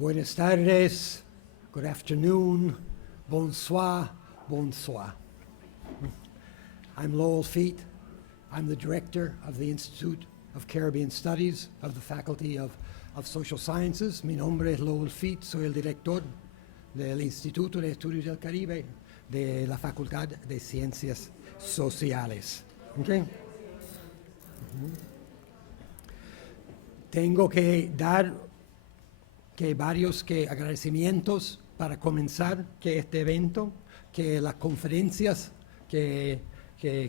Buenas tardes, good afternoon, bonsoir, bonsoir. I'm Lowell Feet. I'm the director of the Institute of Caribbean Studies of the Faculty of Social Sciences. Mi nombre es Lowell Feet, soy el director del Instituto de Estudios del Caribe de la Facultad de Ciencias Sociales. Okay. Tengo que dar varios agradecimientos para comenzar este evento, que las conferencias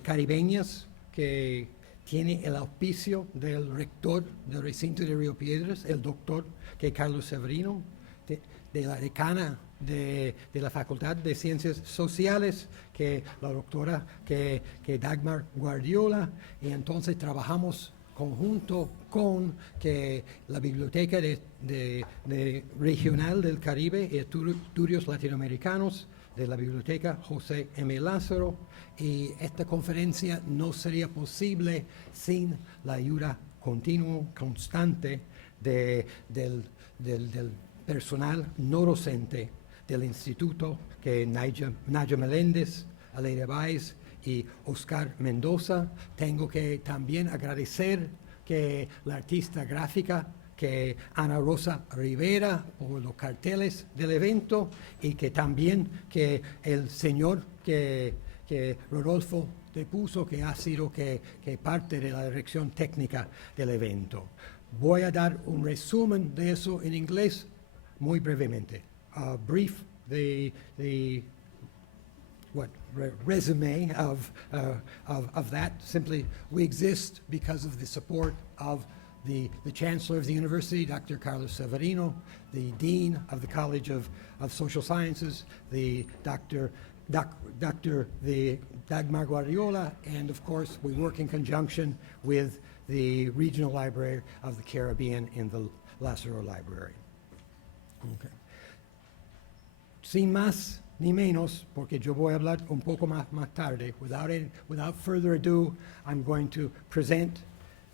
caribeñas que tiene el auspicio del rector del Recinto de Río Piedras, el doctor Carlos Severino, de la decana de la Facultad de Ciencias Sociales, que la doctora Dagmar Guardiola, y entonces trabajamos conjunto con la Biblioteca Regional del Caribe y Estudios Latinoamericanos de la Biblioteca José M. Lázaro, y esta conferencia no sería posible sin la ayuda continua, constante del personal no docente del Instituto, que Naya Meléndez, Aleida Báez y Oscar Mendoza. Tengo que también agradecer que la artista gráfica, que Ana Rosa Rivera, por los carteles del evento, y que también que el señor que Rodolfo depuso, que ha sido que parte de la dirección técnica del evento. Voy a dar un resumen de eso en inglés muy brevemente. Brief, resume of that. Simply, we exist because of the support of the Chancellor of the University, Dr. Carlos Severino, the Dean of the College of Social Sciences, the Dr. Dagmar Guardiola, and of course, we work in conjunction with the Regional Library of the Caribbean in the Lázaro Library. Okay. Sin más ni menos, porque yo voy a hablar un poco más tarde. Without further ado, I'm going to present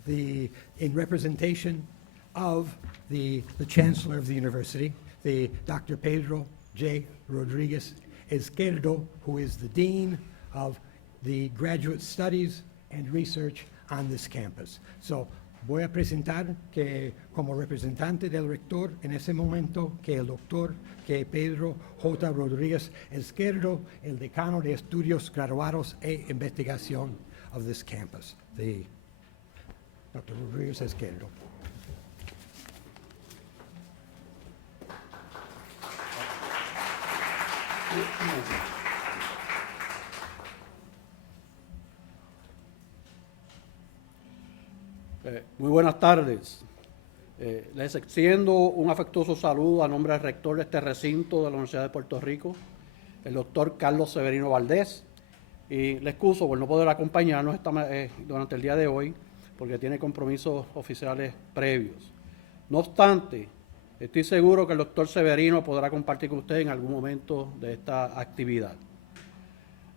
in representation of the Chancellor of the University, the Dr. Pedro J. Rodriguez Izquierdo, who is the Dean of the Graduate Studies and Research on this campus. So, voy a presentar que como representante del rector en ese momento, que el doctor Pedro J. Rodríguez Izquierdo, el decano de Estudios Graduados e Investigación of this campus, the Dr. Rodríguez Izquierdo. Muy buenas tardes. Les extiendo un afectuoso saludo a nombre del rector de este recinto de la Universidad de Puerto Rico, el doctor Carlos Severino Valdés, y le excuso por no poder acompañarnos durante el día de hoy, porque tiene compromisos oficiales previos. No obstante, estoy seguro que el doctor Severino podrá compartir con usted en algún momento de esta actividad.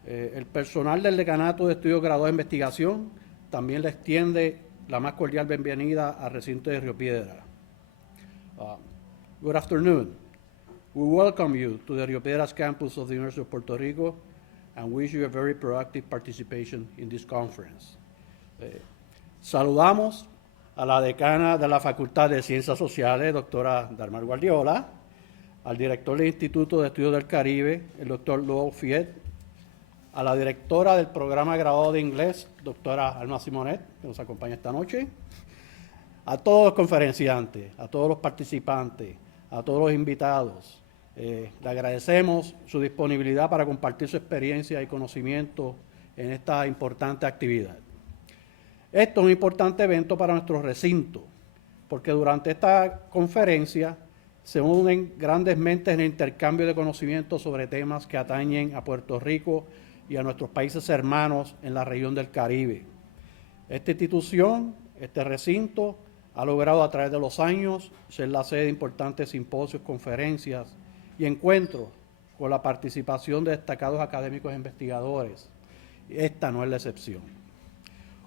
El personal del Decanato de Estudios Graduados de Investigación también le extiende la más cordial bienvenida al recinto de Río Piedras. Good afternoon. We welcome you to the Río Piedras campus of the University of Puerto Rico and wish you a very productive participation in this conference. Saludamos a la decana de la Facultad de Ciencias Sociales, doctora Dagmar Guardiola, al director del Instituto de Estudios del Caribe, el doctor Lowell Feet, a la directora del programa graduado de inglés, doctora Alma Simonet, que nos acompaña esta noche, a todos los conferenciantes, a todos los participantes, a todos los invitados. Le agradecemos su disponibilidad para compartir su experiencia y conocimiento en esta importante actividad. Esto es un importante evento para nuestro recinto, porque durante esta conferencia se unen grandes mentes en el intercambio de conocimiento sobre temas que atañen a Puerto Rico y a nuestros países hermanos en la región del Caribe. Esta institución, este recinto, ha logrado a través de los años ser la sede de importantes simposios, conferencias y encuentros con la participación de destacados académicos e investigadores. Esta no es la excepción.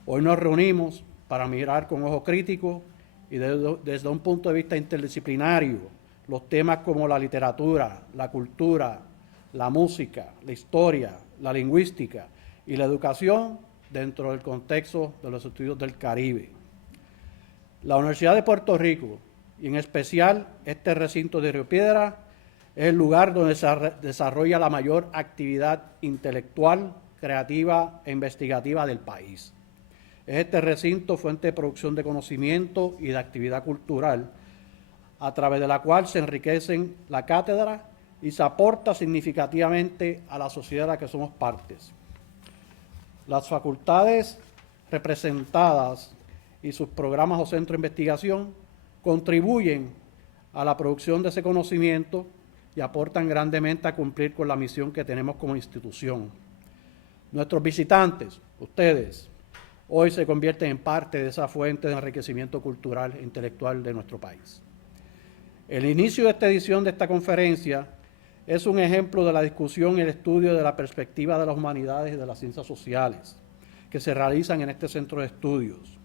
Hoy nos reunimos para mirar con ojo crítico y desde un punto de vista interdisciplinario los temas como la literatura, la cultura, la música, la historia, la lingüística y la educación dentro del contexto de los estudios del Caribe. La Universidad de Puerto Rico, y en especial este recinto de Río Piedras, es el lugar donde se desarrolla la mayor actividad intelectual, creativa e investigativa del país. Es este recinto fuente de producción de conocimiento y de actividad cultural, a través de la cual se enriquecen la cátedra y se aporta significativamente a la sociedad a la que somos partes. Las facultades representadas y sus programas o centros de investigación contribuyen a la producción de ese conocimiento y aportan grandemente a cumplir con la misión que tenemos como institución. Nuestros visitantes, ustedes, hoy se convierten en parte de esa fuente de enriquecimiento cultural e intelectual de nuestro país. El inicio de esta edición de esta conferencia es un ejemplo de la discusión y el estudio de la perspectiva de las humanidades y de las ciencias sociales que se realizan en este centro de estudios.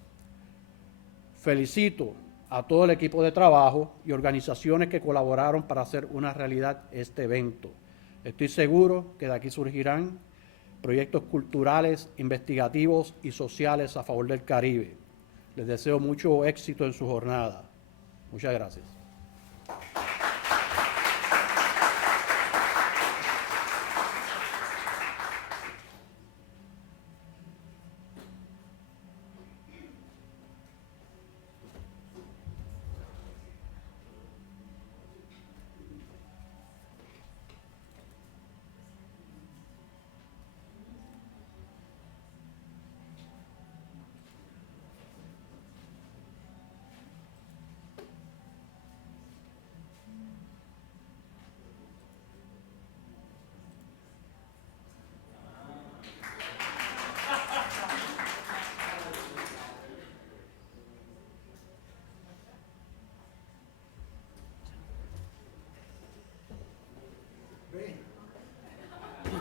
Felicito a todo el equipo de trabajo y organizaciones que colaboraron para hacer una realidad este evento. Estoy seguro que de aquí surgirán proyectos culturales, investigativos y sociales a favor del Caribe. Les deseo mucho éxito en su jornada. Muchas gracias.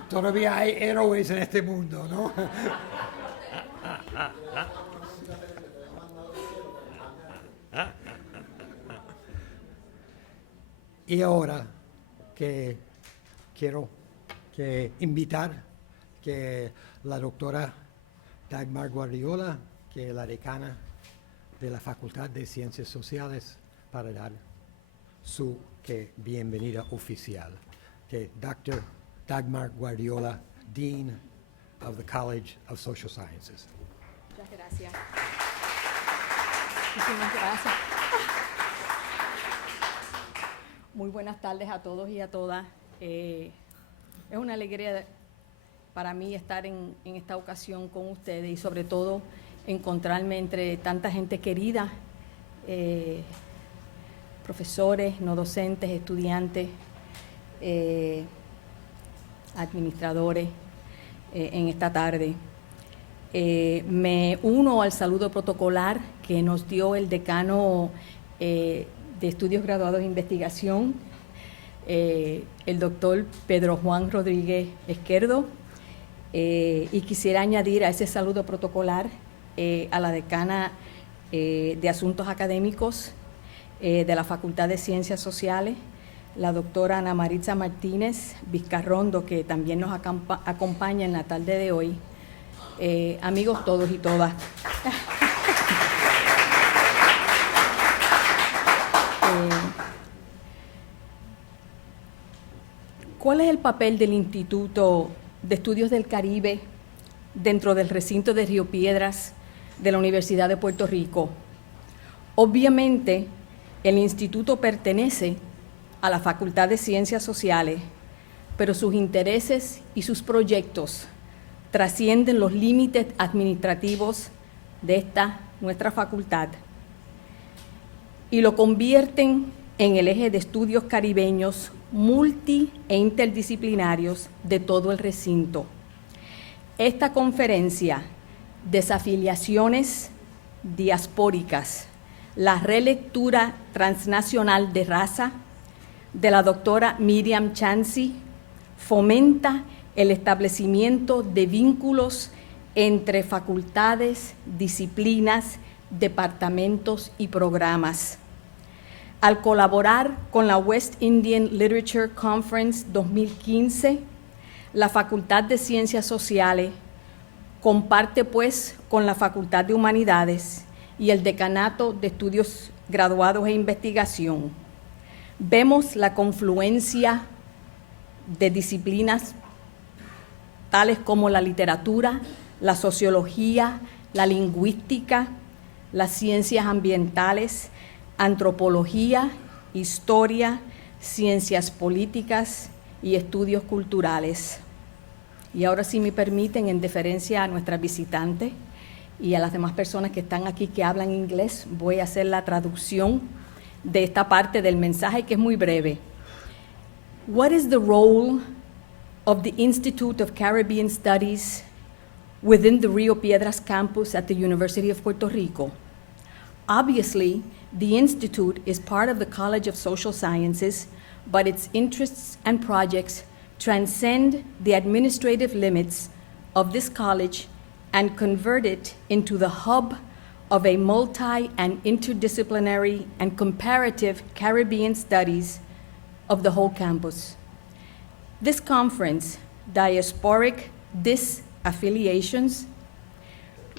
Todavía hay héroes en este mundo, ¿no? Y ahora que quiero invitar que la doctora Dagmar Guardiola, que es la decana de la Facultad de Ciencias Sociales, para dar su bienvenida oficial. Que Dr. Dagmar Guardiola, Dean of the College of Social Sciences. Muchas gracias. Muchísimas gracias. Muy buenas tardes a todos y a todas. Es una alegría para mí estar en esta ocasión con ustedes y sobre todo encontrarme entre tanta gente querida, profesores, no docentes, estudiantes, administradores en esta tarde. Me uno al saludo protocolar que nos dio el decano de Estudios Graduados de Investigación, el doctor Pedro Juan Rodríguez Esquerdo, y quisiera añadir a ese saludo protocolar a la decana de Asuntos Académicos de la Facultad de Ciencias Sociales, la doctora Ana Maritza Martínez Vizcarrondo, que también nos acompaña en la tarde de hoy. Amigos todos y todas. ¿Cuál es el papel del Instituto de Estudios del Caribe dentro del recinto de Río Piedras de la Universidad de Puerto Rico? Obviamente, el instituto pertenece a la Facultad de Ciencias Sociales, pero sus intereses y sus proyectos trascienden los límites administrativos de nuestra facultad y lo convierten en el eje de estudios caribeños multi e interdisciplinarios de todo el recinto. Esta conferencia, Desafiliaciones diaspóricas, la relectura transnacional de raza, de la doctora Myriam Chancy, fomenta el establecimiento de vínculos entre facultades, disciplinas, departamentos y programas. Al colaborar con la West Indian Literature Conference 2015, la Facultad de Ciencias Sociales comparte pues con la Facultad de Humanidades y el Decanato de Estudios Graduados e Investigación. Vemos la confluencia de disciplinas tales como la literatura, la sociología, la lingüística, las ciencias ambientales, antropología, historia, ciencias políticas y estudios culturales. Y ahora, si me permiten, en deferencia a nuestras visitantes y a las demás personas que están aquí que hablan inglés, voy a hacer la traducción de esta parte del mensaje, que es muy breve. What is the role of the Institute of Caribbean Studies within the Rio Piedras campus at the University of Puerto Rico? Obviously, the Institute is part of the College of Social Sciences, but its interests and projects transcend the administrative limits of this college and convert it into the hub of a multi- and interdisciplinary and comparative Caribbean studies of the whole campus. This conference, Diasporic Disaffiliations,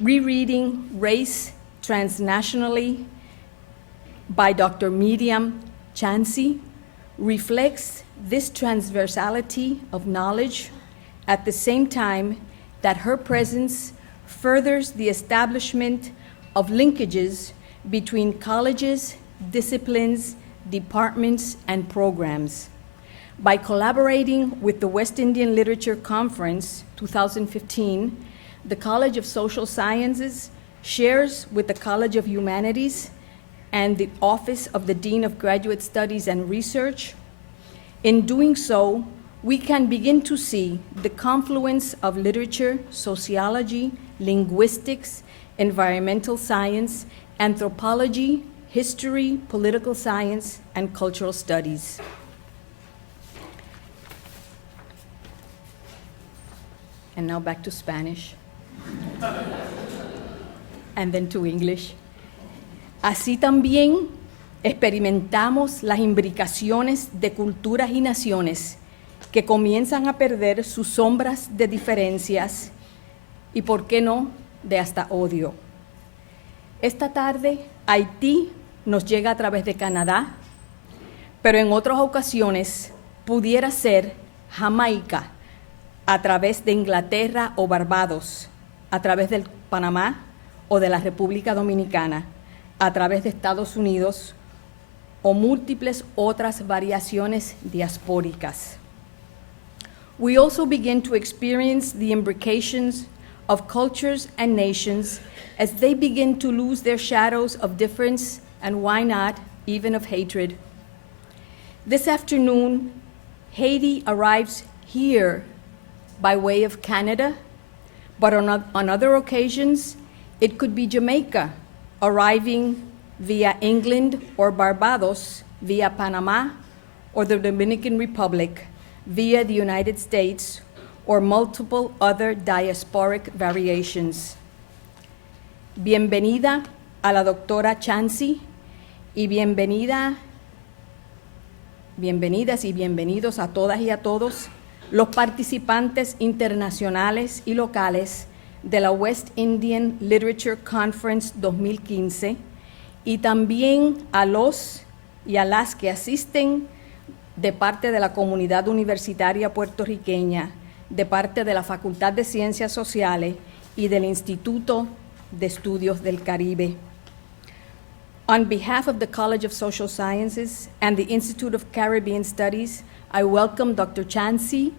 Rereading Race Transnationally by Dr. Myriam Chancy, reflects this transversality of knowledge at the same time that her presence furthers the establishment of linkages between colleges, disciplines, departments, and programs. By collaborating with the West Indian Literature Conference 2015, the College of Social Sciences shares with the College of Humanities and the Office of the Dean of Graduate Studies and Research. In doing so, we can begin to see the confluence of literature, sociology, linguistics, environmental science, anthropology, history, political science, and cultural studies. And now back to Spanish, and then to English. Así también experimentamos las imbricaciones de culturas y naciones que comienzan a perder sus sombras de diferencias y, por qué no, de hasta odio. Esta tarde, Haití nos llega a través de Canadá, pero en otras ocasiones pudiera ser Jamaica a través de Inglaterra o Barbados, a través del Panamá o de la República Dominicana, a través de Estados Unidos o múltiples otras variaciones diaspóricas. We also begin to experience the imbrications of cultures and nations as they begin to lose their shadows of difference and, why not, even of hatred. This afternoon, Haiti arrives here by way of Canada, but on other occasions, it could be Jamaica, arriving via England or Barbados, via Panama, or the Dominican Republic, via the United States, or multiple other diasporic variations. Bienvenida a la doctora Chancy y bienvenidas y bienvenidos a todas y a todos los participantes internacionales y locales de la West Indian Literature Conference 2015 y también a los y a las que asisten de parte de la comunidad universitaria puertorriqueña, de parte de la Facultad de Ciencias Sociales y del Instituto de Estudios del Caribe. On behalf of the College of Social Sciences and the Institute of Caribbean Studies, I welcome Dr. Chancy,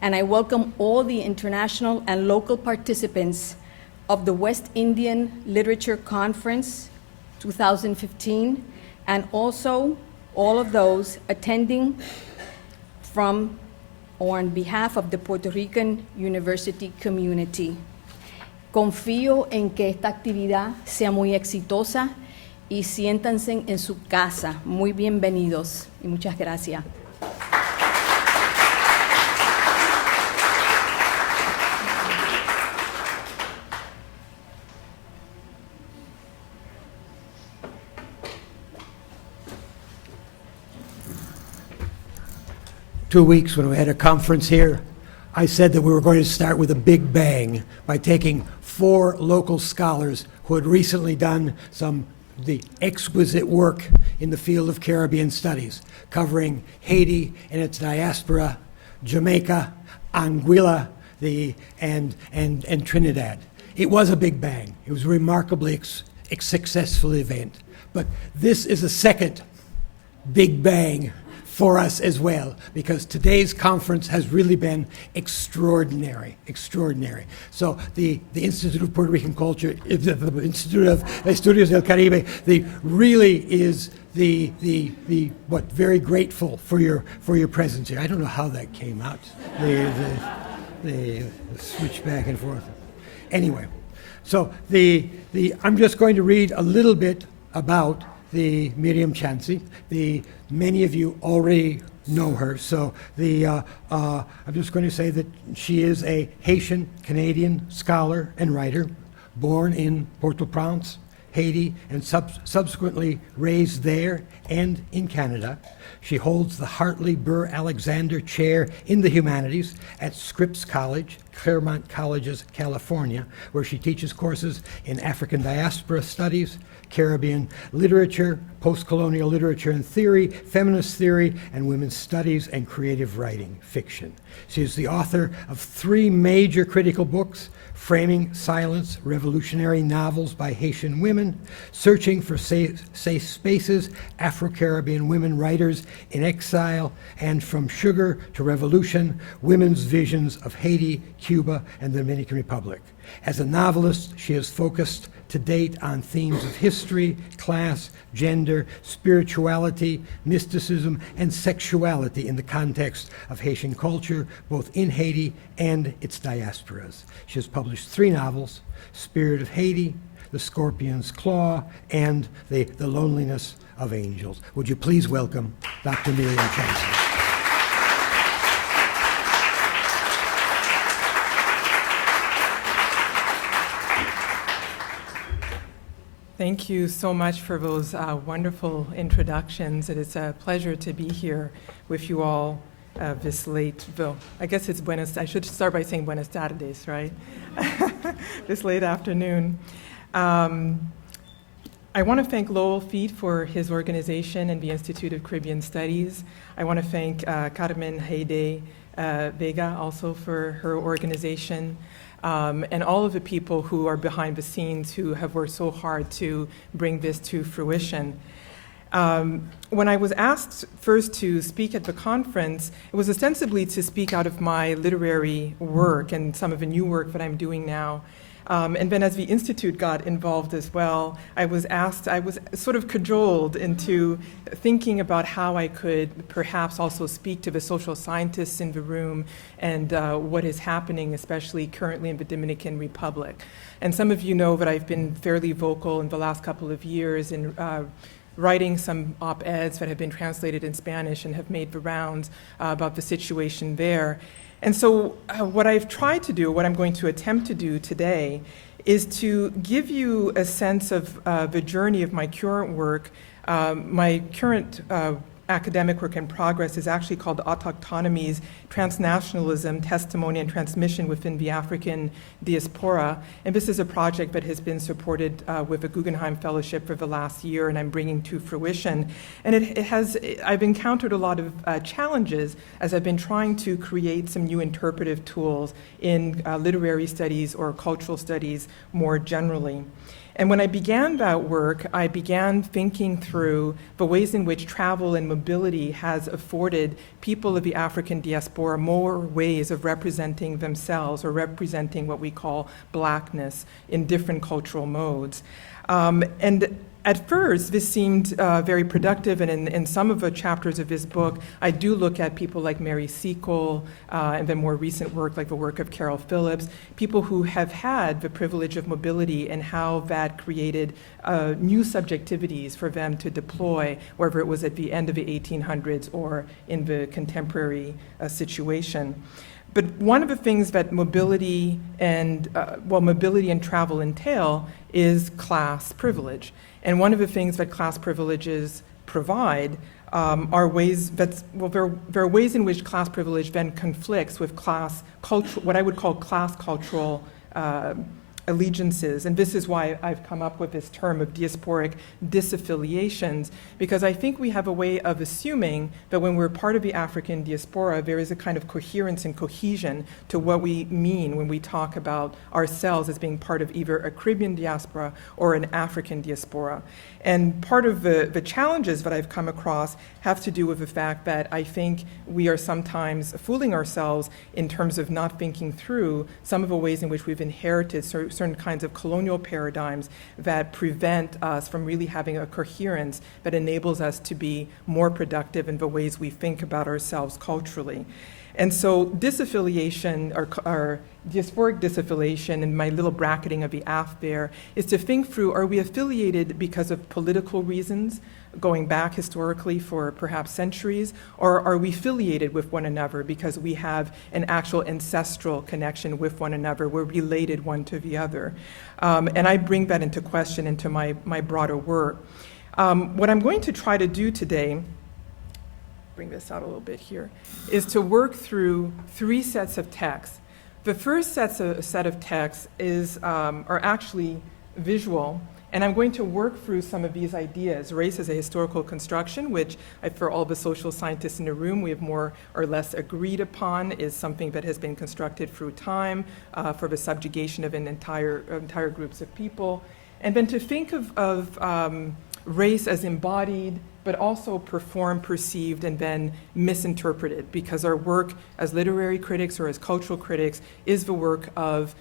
and I welcome all the international and local participants of the West Indian Literature Conference 2015, and also all of those attending from or on behalf of the Puerto Rican University community. Confío en que esta actividad sea muy exitosa y siéntanse en su casa. Muy bienvenidos y muchas gracias. 2 weeks when we had a conference here, I said that we were going to start with a big bang by taking 4 local scholars who had recently done the exquisite work in the field of Caribbean studies, covering Haiti and its diaspora, Jamaica, Anguilla, and Trinidad. It was a big bang. It was a remarkably successful event. But this is a second big bang for us as well, because today's conference has really been extraordinary. So the Institute of Puerto Rican Culture, the Institute of Estudios del Caribe, really is very grateful for your presence here. I don't know how that came out. The switch back and forth. Anyway, so I'm just going to read a little bit about the Myriam Chancy. Many of you already know her, so I'm just going to say that she is a Haitian-Canadian scholar and writer, born in Port-au-Prince, Haiti, and subsequently raised there and in Canada. She holds the Hartley Burr Alexander Chair in the Humanities at Scripps College, Claremont Colleges, California, where she teaches courses in African diaspora studies, Caribbean literature, post-colonial literature and theory, feminist theory, and women's studies and creative writing fiction. She is the author of 3 major critical books: Framing Silence, Revolutionary Novels by Haitian Women, Searching for Safe Spaces, Afro-Caribbean Women Writers in Exile, and From Sugar to Revolution, Women's Visions of Haiti, Cuba, and the Dominican Republic. As a novelist, she has focused to date on themes of history, class, gender, spirituality, mysticism, and sexuality in the context of Haitian culture, both in Haiti and its diasporas. She has published 3 novels: Spirit of Haiti, The Scorpion's Claw, and The Loneliness of Angels. Would you please welcome Dr. Myriam Chancy. Thank you so much for those wonderful introductions. It is a pleasure to be here with you all this late. Well, I guess it's I should start by saying Buenas tardes, right? This late afternoon. I want to thank Lowell Feet for his organization and the Institute of Caribbean Studies. I want to thank Carmen Heide Vega also for her organization. And all of the people who are behind the scenes who have worked so hard to bring this to fruition. When I was asked first to speak at the conference, it was ostensibly to speak out of my literary work and some of the new work that I'm doing now. And then as the Institute got involved as well, I was sort of cajoled into thinking about how I could perhaps also speak to the social scientists in the room and what is happening, especially currently in the Dominican Republic. And some of you know that I've been fairly vocal in the last couple of years in writing some op-eds that have been translated in Spanish and have made the rounds about the situation there. And so what I've tried to do, what I'm going to attempt to do today, is to give you a sense of the journey of my current work. My current academic work in progress is actually called Autochtonomies, Transnationalism, Testimony, and Transmission Within the African Diaspora. And this is a project that has been supported with a Guggenheim Fellowship for the last year, and I'm bringing to fruition. And I've encountered a lot of challenges as I've been trying to create some new interpretive tools in literary studies or cultural studies more generally. And when I began that work, I began thinking through the ways in which travel and mobility has afforded people of the African diaspora more ways of representing themselves or representing what we call blackness in different cultural modes. And at first, this seemed very productive, and in some of the chapters of this book, I do look at people like Mary Seacole, and then more recent work like the work of Carol Phillips, people who have had the privilege of mobility and how that created new subjectivities for them to deploy, whether it was at the end of the 1800s or in the contemporary situation. But one of the things that mobility and travel entail is class privilege. And one of the things that class privileges provide are ways that, well, there are ways in which class privilege then conflicts with class culture, what I would call class cultural allegiances. And this is why I've come up with this term of diasporic disaffiliations, because I think we have a way of assuming that when we're part of the African diaspora, there is a kind of coherence and cohesion to what we mean when we talk about ourselves as being part of either a Caribbean diaspora or an African diaspora. And part of the challenges that I've come across have to do with the fact that I think we are sometimes fooling ourselves in terms of not thinking through some of the ways in which we've inherited certain kinds of colonial paradigms that prevent us from really having a coherence that enables us to be more productive in the ways we think about ourselves culturally. And so disaffiliation, or diasporic disaffiliation, and my little bracketing of the AF there, is to think through, are we affiliated because of political reasons, going back historically for perhaps centuries, or are we affiliated with one another because we have an actual ancestral connection with one another, we're related one to the other? And I bring that into question into my broader work. What I'm going to try to do today, bring this out a little bit here, is to work through 3 sets of texts. The first set of texts are actually visual, and I'm going to work through some of these ideas. Race as a historical construction, which for all the social scientists in the room, we have more or less agreed upon, is something that has been constructed through time for the subjugation of entire groups of people. And then to think of race as embodied, but also performed, perceived, and then misinterpreted, because our work as literary critics or as cultural critics is the work of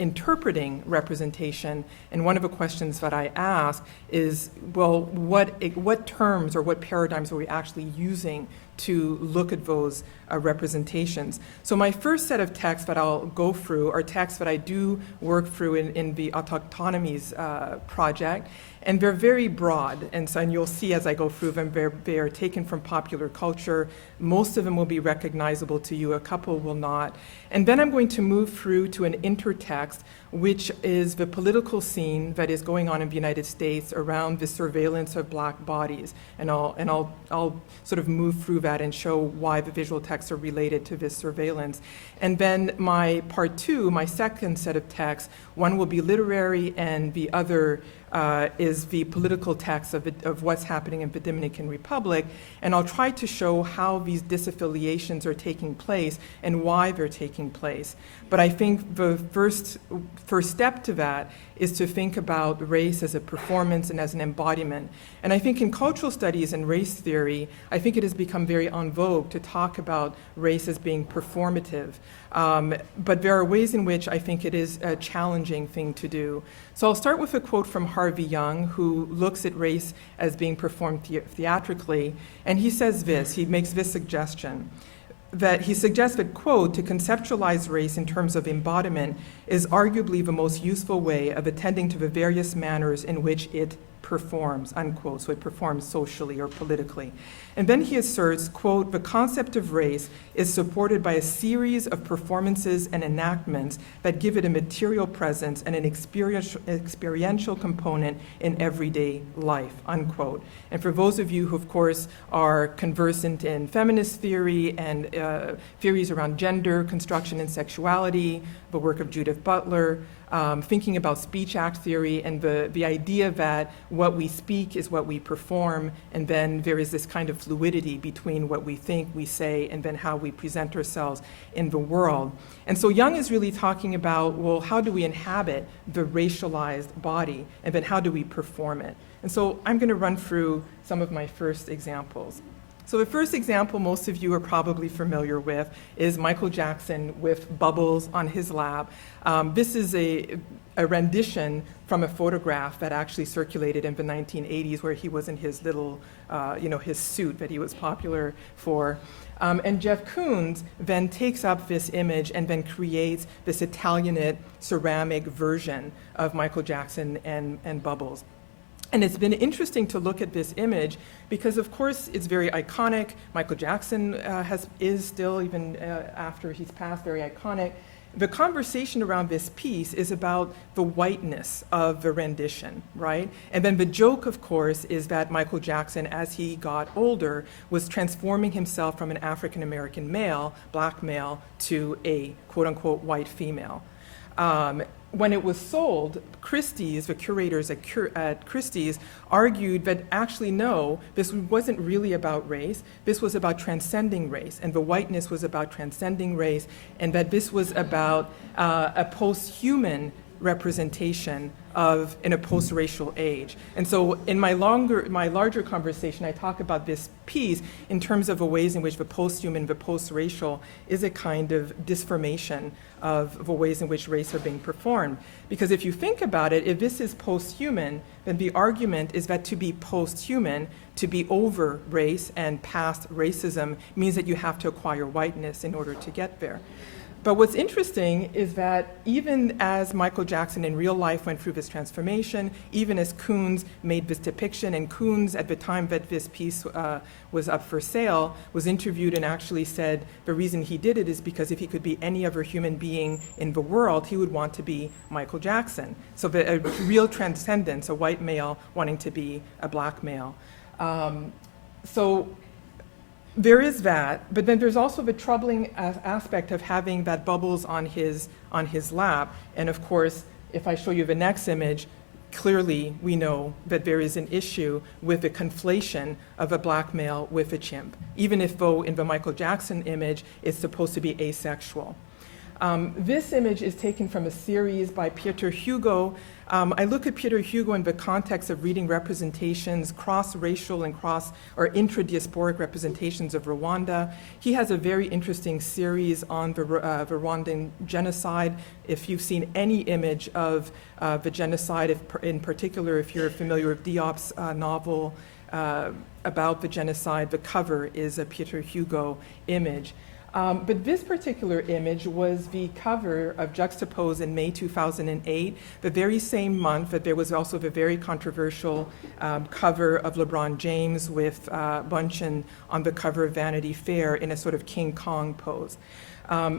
interpreting representation. And one of the questions that I ask is, well, what terms or what paradigms are we actually using to look at those representations? So my first set of texts that I'll go through are texts that I do work through in the Autochtonomies project. And they're very broad, and you'll see as I go through them, they are taken from popular culture. Most of them will be recognizable to you, a couple will not. And then I'm going to move through to an intertext, which is the political scene that is going on in the United States around the surveillance of Black bodies. And I'll sort of move through that and show why the visual texts are related to this surveillance. And then my part 2, my second set of texts, one will be literary, and the other is the political text of what's happening in the Dominican Republic. And I'll try to show how these disaffiliations are taking place and why they're taking place. But I think the first step to that is to think about race as a performance and as an embodiment. And I think in cultural studies and race theory, I think it has become very en vogue to talk about race as being performative. But there are ways in which I think it is a challenging thing to do. So I'll start with a quote from Harvey Young, who looks at race as being performed theatrically. And he says this, he makes this suggestion, that he suggests that, quote, to conceptualize race in terms of embodiment is arguably the most useful way of attending to the various manners in which it performs, unquote, so it performs socially or politically. And then he asserts, quote, the concept of race is supported by a series of performances and enactments that give it a material presence and an experiential component in everyday life, unquote. And for those of you who, of course, are conversant in feminist theory and theories around gender, construction, and sexuality, the work of Judith Butler, thinking about speech act theory and the idea that what we speak is what we perform, and then there is this kind of fluidity between what we think, we say, and then how we present ourselves in the world. And so Young is really talking about, well, how do we inhabit the racialized body, and then how do we perform it? And so I'm going to run through some of my first examples. So the first example most of you are probably familiar with is Michael Jackson with bubbles on his lap. This is a rendition from a photograph that actually circulated in the 1980s where he was in his little, his suit that he was popular for. And Jeff Koons then takes up this image and then creates this Italianate ceramic version of Michael Jackson and Bubbles. And it's been interesting to look at this image because, of course, it's very iconic. Michael Jackson is still, even after he's passed, very iconic. the conversation around this piece is about the whiteness of the rendition, right? And then the joke, of course, is that Michael Jackson, as he got older, was transforming himself from an African-American male, black male, to a quote-unquote white female. When it was sold, Christie's, the curators at Christie's, argued that actually no, this wasn't really about race, this was about transcending race, and the whiteness was about transcending race, and that this was about a post-human representation of in a post-racial age. And so in my larger conversation, I talk about this piece in terms of the ways in which the post-human, the post-racial is a kind of disformation of the ways in which race are being performed. Because if you think about it, if this is post-human, then the argument is that to be post-human, to be over race and past racism, means that you have to acquire whiteness in order to get there. But what's interesting is that even as Michael Jackson in real life went through this transformation, even as Koons made this depiction, and Koons at the time that this piece was up for sale, was interviewed and actually said the reason he did it is because if he could be any other human being in the world, he would want to be Michael Jackson. So a real transcendence, a white male wanting to be a black male. So there is that, but then there's also the troubling aspect of having that bubbles on his lap. And of course, if I show you the next image, clearly we know that there is an issue with the conflation of a black male with a chimp, even if though in the Michael Jackson image, it's supposed to be asexual. This image is taken from a series by Pieter Hugo. I look at Pieter Hugo in the context of reading representations, cross-racial and or intra-diasporic representations of Rwanda. He has a very interesting series on the Rwandan genocide. If you've seen any image of the genocide, in particular if you're familiar with Diop's novel about the genocide, the cover is a Pieter Hugo image. But this particular image was the cover of Juxtapose in May 2008, the very same month that there was also the very controversial cover of LeBron James with Bunchen on the cover of Vanity Fair in a sort of King Kong pose.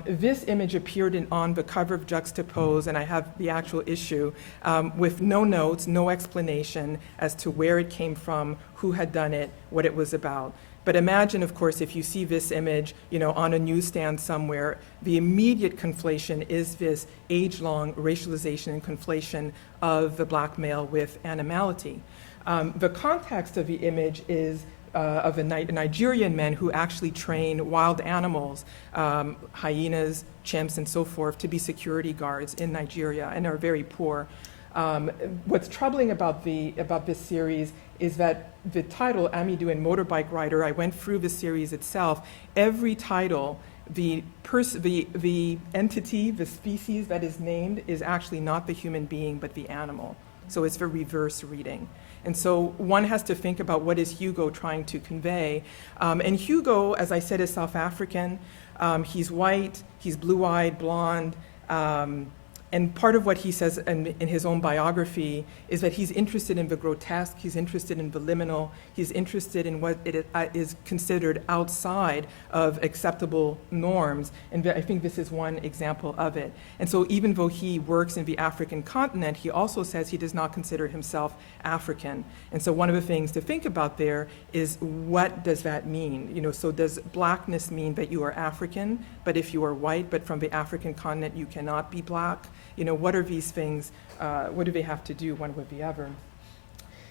This image appeared on the cover of Juxtapose, and I have the actual issue, with no notes, no explanation as to where it came from, who had done it, what it was about. But imagine, of course, if you see this image, on a newsstand somewhere, the immediate conflation is this age-long racialization and conflation of the black male with animality. The context of the image is of a Nigerian men who actually train wild animals, hyenas, chimps, and so forth, to be security guards in Nigeria and are very poor. What's troubling about this series is that the title, Amidu and Motorbike Rider, I went through the series itself. Every title, the entity, the species that is named is actually not the human being, but the animal. So it's the reverse reading. And so one has to think about what is Hugo trying to convey. And Hugo, as I said, is South African. He's white, he's blue-eyed, blonde. And part of what he says in his own biography is that he's interested in the grotesque, he's interested in the liminal, he's interested in what is considered outside of acceptable norms. And I think this is one example of it. And so even though he works in the African continent, he also says he does not consider himself African. And so one of the things to think about there is, what does that mean? So does blackness mean that you are African, but if you are white, but from the African continent, you cannot be black? What are these things? What do they have to do one with the other?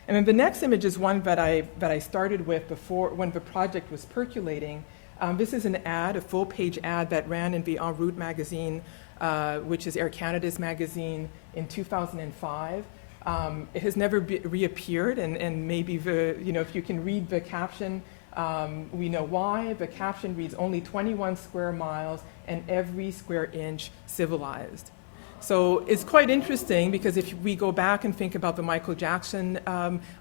And then the next image is one that I started with before, when the project was percolating. This is an ad, a full-page ad that ran in the En Route magazine, which is Air Canada's magazine, in 2005. It has never reappeared, and maybe if you can read the caption, we know why. The caption reads, "Only 21 square miles and every square inch civilized." So it's quite interesting, because if we go back and think about the Michael Jackson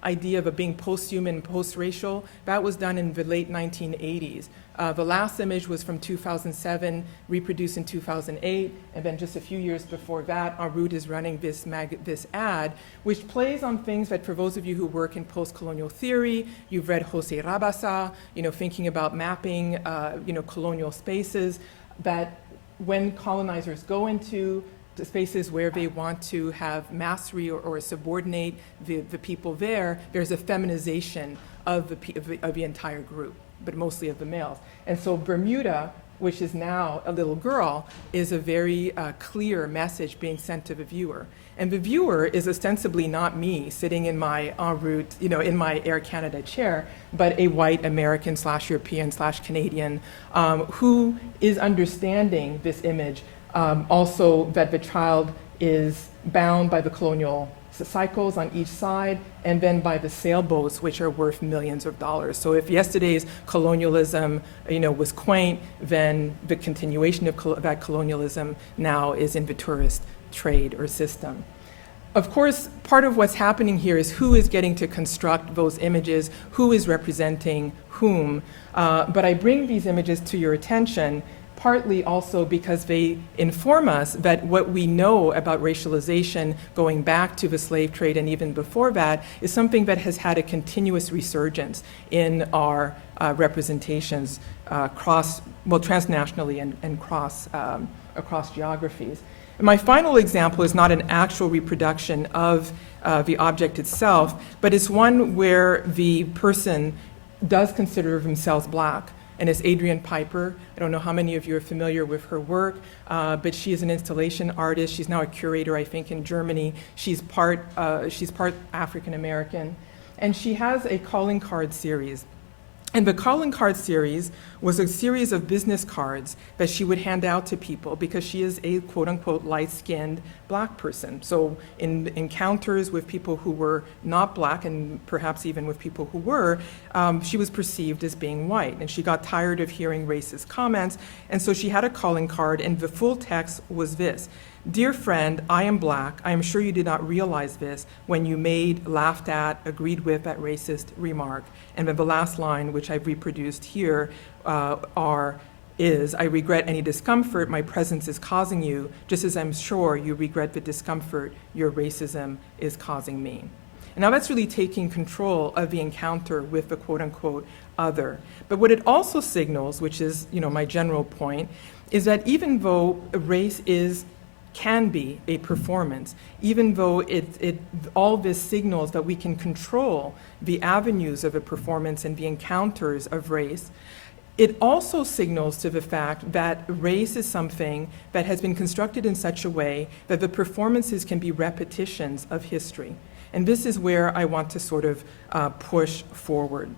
idea of it being post-human, post-racial, that was done in the late 1980s. The last image was from 2007, reproduced in 2008, and then just a few years before that, En Route is running this ad, which plays on things that, for those of you who work in post-colonial theory, you've read Jose Rabasa, thinking about mapping, colonial spaces, that when colonizers go into the spaces where they want to have mastery or subordinate the people there, there's a feminization of the entire group, but mostly of the males. And so Bermuda, which is now a little girl, is a very clear message being sent to the viewer. And the viewer is ostensibly not me sitting in my en route, in my Air Canada chair, but a white American / European / Canadian who is understanding this image. Also that the child is bound by the colonial cycles on each side, and then by the sailboats, which are worth millions of dollars. So if yesterday's colonialism, was quaint, then the continuation of that colonialism now is in the tourist trade or system. Of course, part of what's happening here is who is getting to construct those images, who is representing whom. But I bring these images to your attention partly also because they inform us that what we know about racialization going back to the slave trade and even before that is something that has had a continuous resurgence in our representations transnationally and across geographies. And my final example is not an actual reproduction of the object itself, but it's one where the person does consider themselves Black. And it's Adrienne Piper. I don't know how many of you are familiar with her work, but she is an installation artist. She's now a curator, I think, in Germany. She's part African American. And she has a calling card series. And the calling card series was a series of business cards that she would hand out to people because she is a quote-unquote light-skinned Black person. So in encounters with people who were not Black, and perhaps even with people who were, she was perceived as being white. And she got tired of hearing racist comments, and so she had a calling card, and the full text was this: "Dear friend, I am Black. I am sure you did not realize this when you made, laughed at, agreed with that racist remark." And then the last line, which I've reproduced here, is, "I regret any discomfort my presence is causing you, just as I'm sure you regret the discomfort your racism is causing me." And now that's really taking control of the encounter with the quote-unquote other. But what it also signals, which is my general point, is that even though race can be a performance, even though all this signals that we can control the avenues of a performance and the encounters of race, it also signals to the fact that race is something that has been constructed in such a way that the performances can be repetitions of history. And this is where I want to sort of push forward.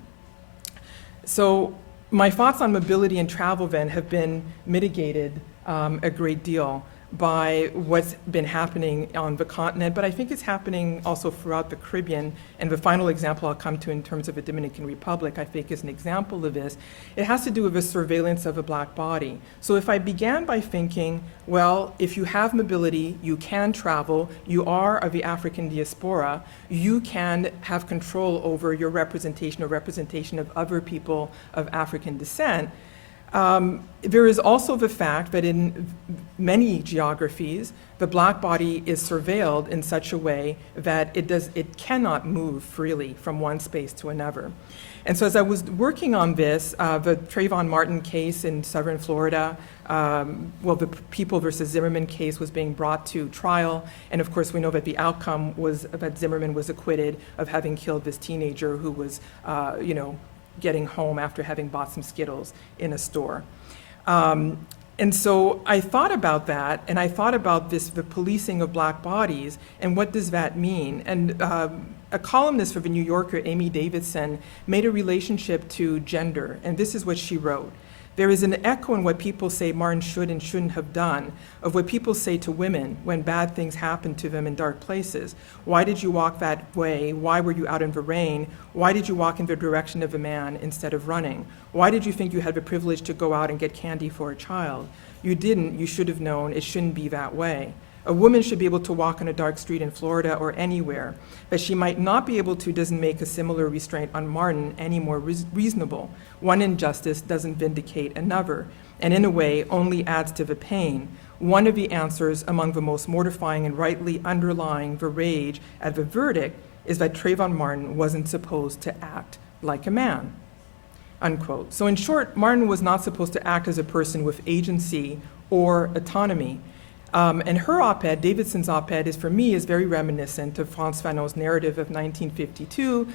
So my thoughts on mobility and travel then have been mitigated a great deal by what's been happening on the continent, but I think it's happening also throughout the Caribbean. And the final example I'll come to in terms of the Dominican Republic, I think, is an example of this. It has to do with the surveillance of a Black body. So if I began by thinking, well, if you have mobility, you can travel, you are of the African diaspora, you can have control over your representation or representation of other people of African descent. There is also the fact that in many geographies, the Black body is surveilled in such a way that it cannot move freely from one space to another. And so as I was working on this, the Trayvon Martin case in southern Florida, the People versus Zimmerman case was being brought to trial. And of course, we know that the outcome was that Zimmerman was acquitted of having killed this teenager who was, getting home after having bought some Skittles in a store. And so I thought about that, and I thought about the policing of Black bodies, and what does that mean? And a columnist for The New Yorker, Amy Davidson, made a relationship to gender, and this is what she wrote. "There is an echo in what people say Martin should and shouldn't have done, of what people say to women when bad things happen to them in dark places. Why did you walk that way? Why were you out in the rain? Why did you walk in the direction of a man instead of running? Why did you think you had the privilege to go out and get candy for a child? You didn't. You should have known. It shouldn't be that way. A woman should be able to walk on a dark street in Florida or anywhere. That she might not be able to doesn't make a similar restraint on Martin any more reasonable. One injustice doesn't vindicate another, and in a way only adds to the pain. One of the answers among the most mortifying and rightly underlying the rage at the verdict is that Trayvon Martin wasn't supposed to act like a man." Unquote. So in short, Martin was not supposed to act as a person with agency or autonomy. And her op-ed, Davidson's op-ed, is for me is very reminiscent of Frantz Fanon's narrative of 1952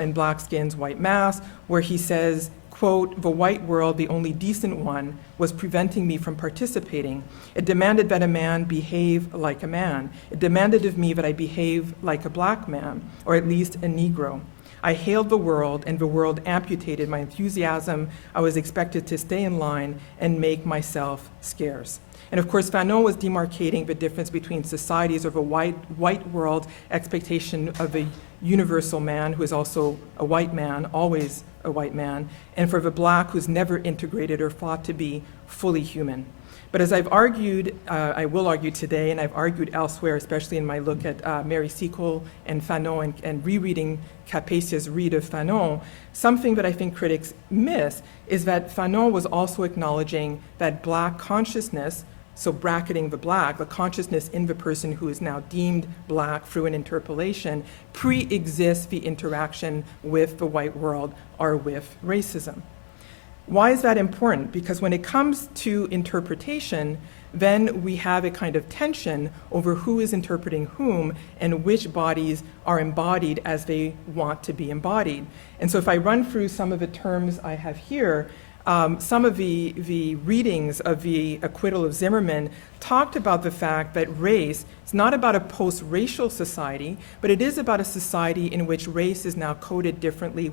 in Black Skins, White Mass, where he says, quote, "The white world, the only decent one, was preventing me from participating. It demanded that a man behave like a man. It demanded of me that I behave like a black man, or at least a Negro. I hailed the world, and the world amputated my enthusiasm. I was expected to stay in line and make myself scarce." And of course, Fanon was demarcating the difference between societies of a white world expectation of a universal man who is also a white man, always a white man, and for the black who's never integrated or thought to be fully human. But as I've argued, I will argue today, and I've argued elsewhere, especially in my look at Mary Seacole and Fanon and rereading Capesia's read of Fanon, something that I think critics miss is that Fanon was also acknowledging that black consciousness, so bracketing the black, the consciousness in the person who is now deemed black through an interpolation, pre-exists the interaction with the white world or with racism. Why is that important? Because when it comes to interpretation, then we have a kind of tension over who is interpreting whom and which bodies are embodied as they want to be embodied. And so if I run through some of the terms I have here, some of the readings of the acquittal of Zimmerman talked about the fact that race is not about a post-racial society, but it is about a society in which race is now coded differently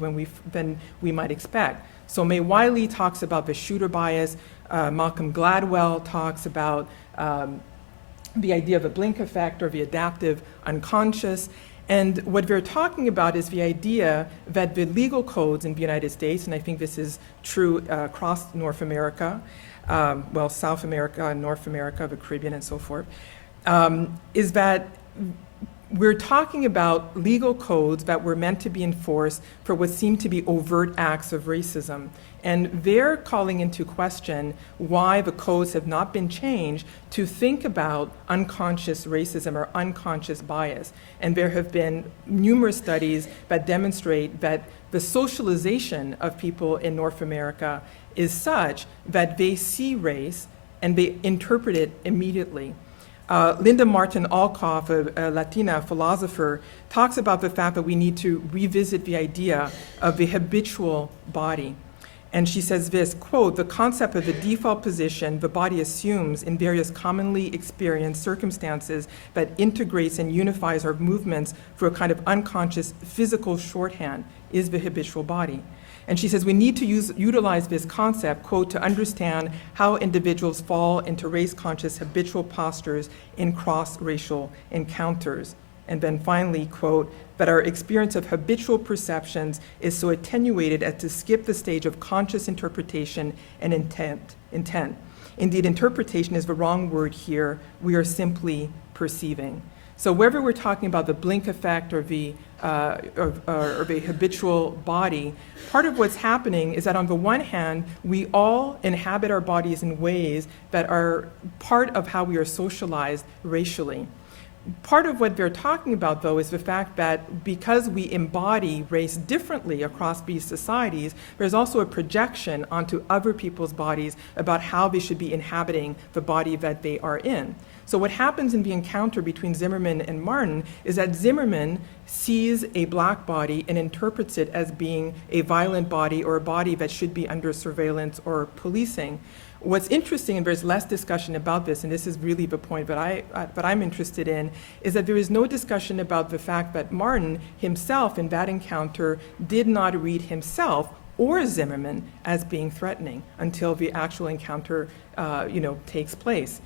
than we might expect. So May Wiley talks about the shooter bias. Malcolm Gladwell talks about the idea of a blink effect or the adaptive unconscious. And what we're talking about is the idea that the legal codes in the United States, and I think this is true across North America, South America, North America, the Caribbean, and so forth, is that we're talking about legal codes that were meant to be enforced for what seemed to be overt acts of racism. And they're calling into question why the codes have not been changed to think about unconscious racism or unconscious bias. And there have been numerous studies that demonstrate that the socialization of people in North America is such that they see race and they interpret it immediately. Linda Martin Alcoff, a Latina philosopher, talks about the fact that we need to revisit the idea of the habitual body. And she says this, quote, "The concept of the default position the body assumes in various commonly experienced circumstances that integrates and unifies our movements through a kind of unconscious physical shorthand is the habitual body." And she says we need to utilize this concept, quote, "to understand how individuals fall into race-conscious habitual postures in cross-racial encounters." And then finally, quote, "that our experience of habitual perceptions is so attenuated as to skip the stage of conscious interpretation and intent. Indeed, interpretation is the wrong word here. We are simply perceiving." So whether we're talking about the blink effect or the habitual body, part of what's happening is that on the one hand, we all inhabit our bodies in ways that are part of how we are socialized racially. Part of what they're talking about, though, is the fact that because we embody race differently across these societies, there's also a projection onto other people's bodies about how they should be inhabiting the body that they are in. So what happens in the encounter between Zimmerman and Martin is that Zimmerman sees a black body and interprets it as being a violent body or a body that should be under surveillance or policing. What's interesting, and there's less discussion about this, and this is really the point that I'm interested in, is that there is no discussion about the fact that Martin himself in that encounter did not read himself or Zimmerman as being threatening until the actual encounter takes place.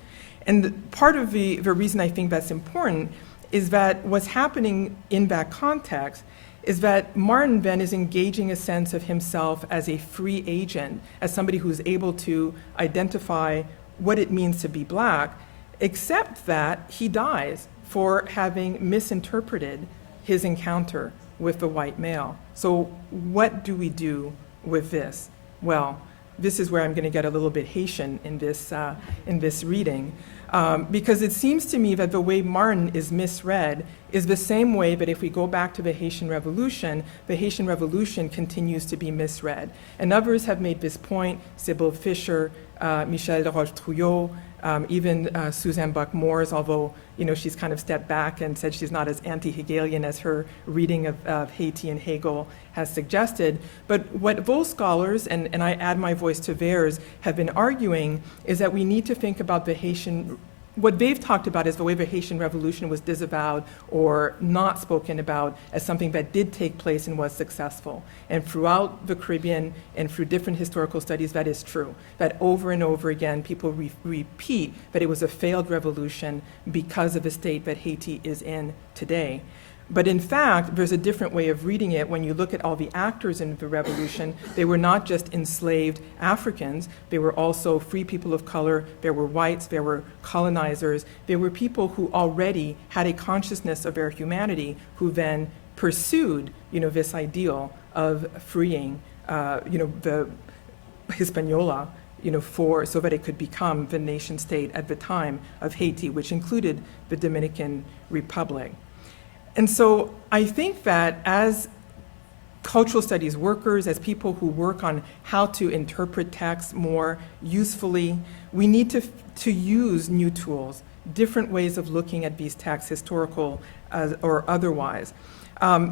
And part of the reason I think that's important is that what's happening in that context is that Martin then is engaging a sense of himself as a free agent, as somebody who's able to identify what it means to be black, except that he dies for having misinterpreted his encounter with the white male. So what do we do with this? Well, this is where I'm going to get a little bit Haitian in this reading, because it seems to me that the way Martin is misread is the same way that if we go back to the Haitian Revolution continues to be misread. And others have made this point, Sybil Fisher, Michel de Roche-Trouillot, Even Suzanne Buck-Morss, although she's kind of stepped back and said she's not as anti-Hegelian as her reading of Haiti and Hegel has suggested. But what those scholars, and I add my voice to theirs, have been arguing is that we need to think about the Haitian. What they've talked about is the way the Haitian Revolution was disavowed or not spoken about as something that did take place and was successful. And throughout the Caribbean and through different historical studies, that is true. That over and over again, people repeat that it was a failed revolution because of the state that Haiti is in today. But in fact, there's a different way of reading it. When you look at all the actors in the revolution, they were not just enslaved Africans, they were also free people of color, there were whites, there were colonizers, there were people who already had a consciousness of their humanity, who then pursued, this ideal of freeing, the Hispaniola, so that it could become the nation state at the time of Haiti, which included the Dominican Republic. And so I think that as cultural studies workers, as people who work on how to interpret texts more usefully, we need to use new tools, different ways of looking at these texts, historical or otherwise.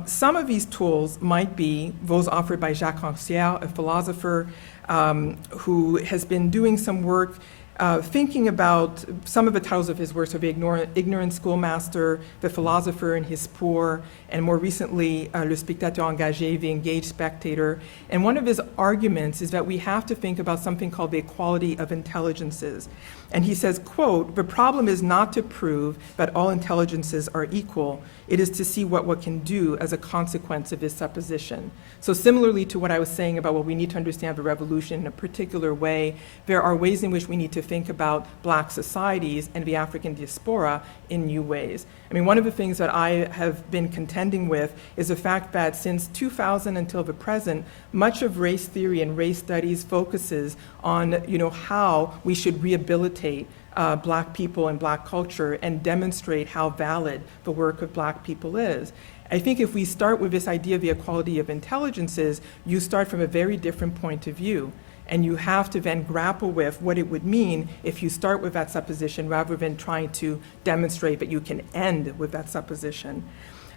Some of these tools might be those offered by Jacques Rancière, a philosopher who has been doing some work thinking about some of the titles of his works are the Ignorant Schoolmaster, The Philosopher and His Poor, and more recently, Le Spectateur Engagé, The Engaged Spectator. And one of his arguments is that we have to think about something called the equality of intelligences. And he says, quote, "The problem is not to prove that all intelligences are equal. It is to see what one can do as a consequence of this supposition." So similarly to what I was saying about, well, we need to understand the revolution in a particular way, there are ways in which we need to think about Black societies and the African diaspora in new ways. I mean, one of the things that I have been contending with is the fact that since 2000 until the present, much of race theory and race studies focuses on, how we should rehabilitate Black people and Black culture and demonstrate how valid the work of Black people is. I think if we start with this idea of the equality of intelligences, you start from a very different point of view. And you have to then grapple with what it would mean if you start with that supposition rather than trying to demonstrate that you can end with that supposition.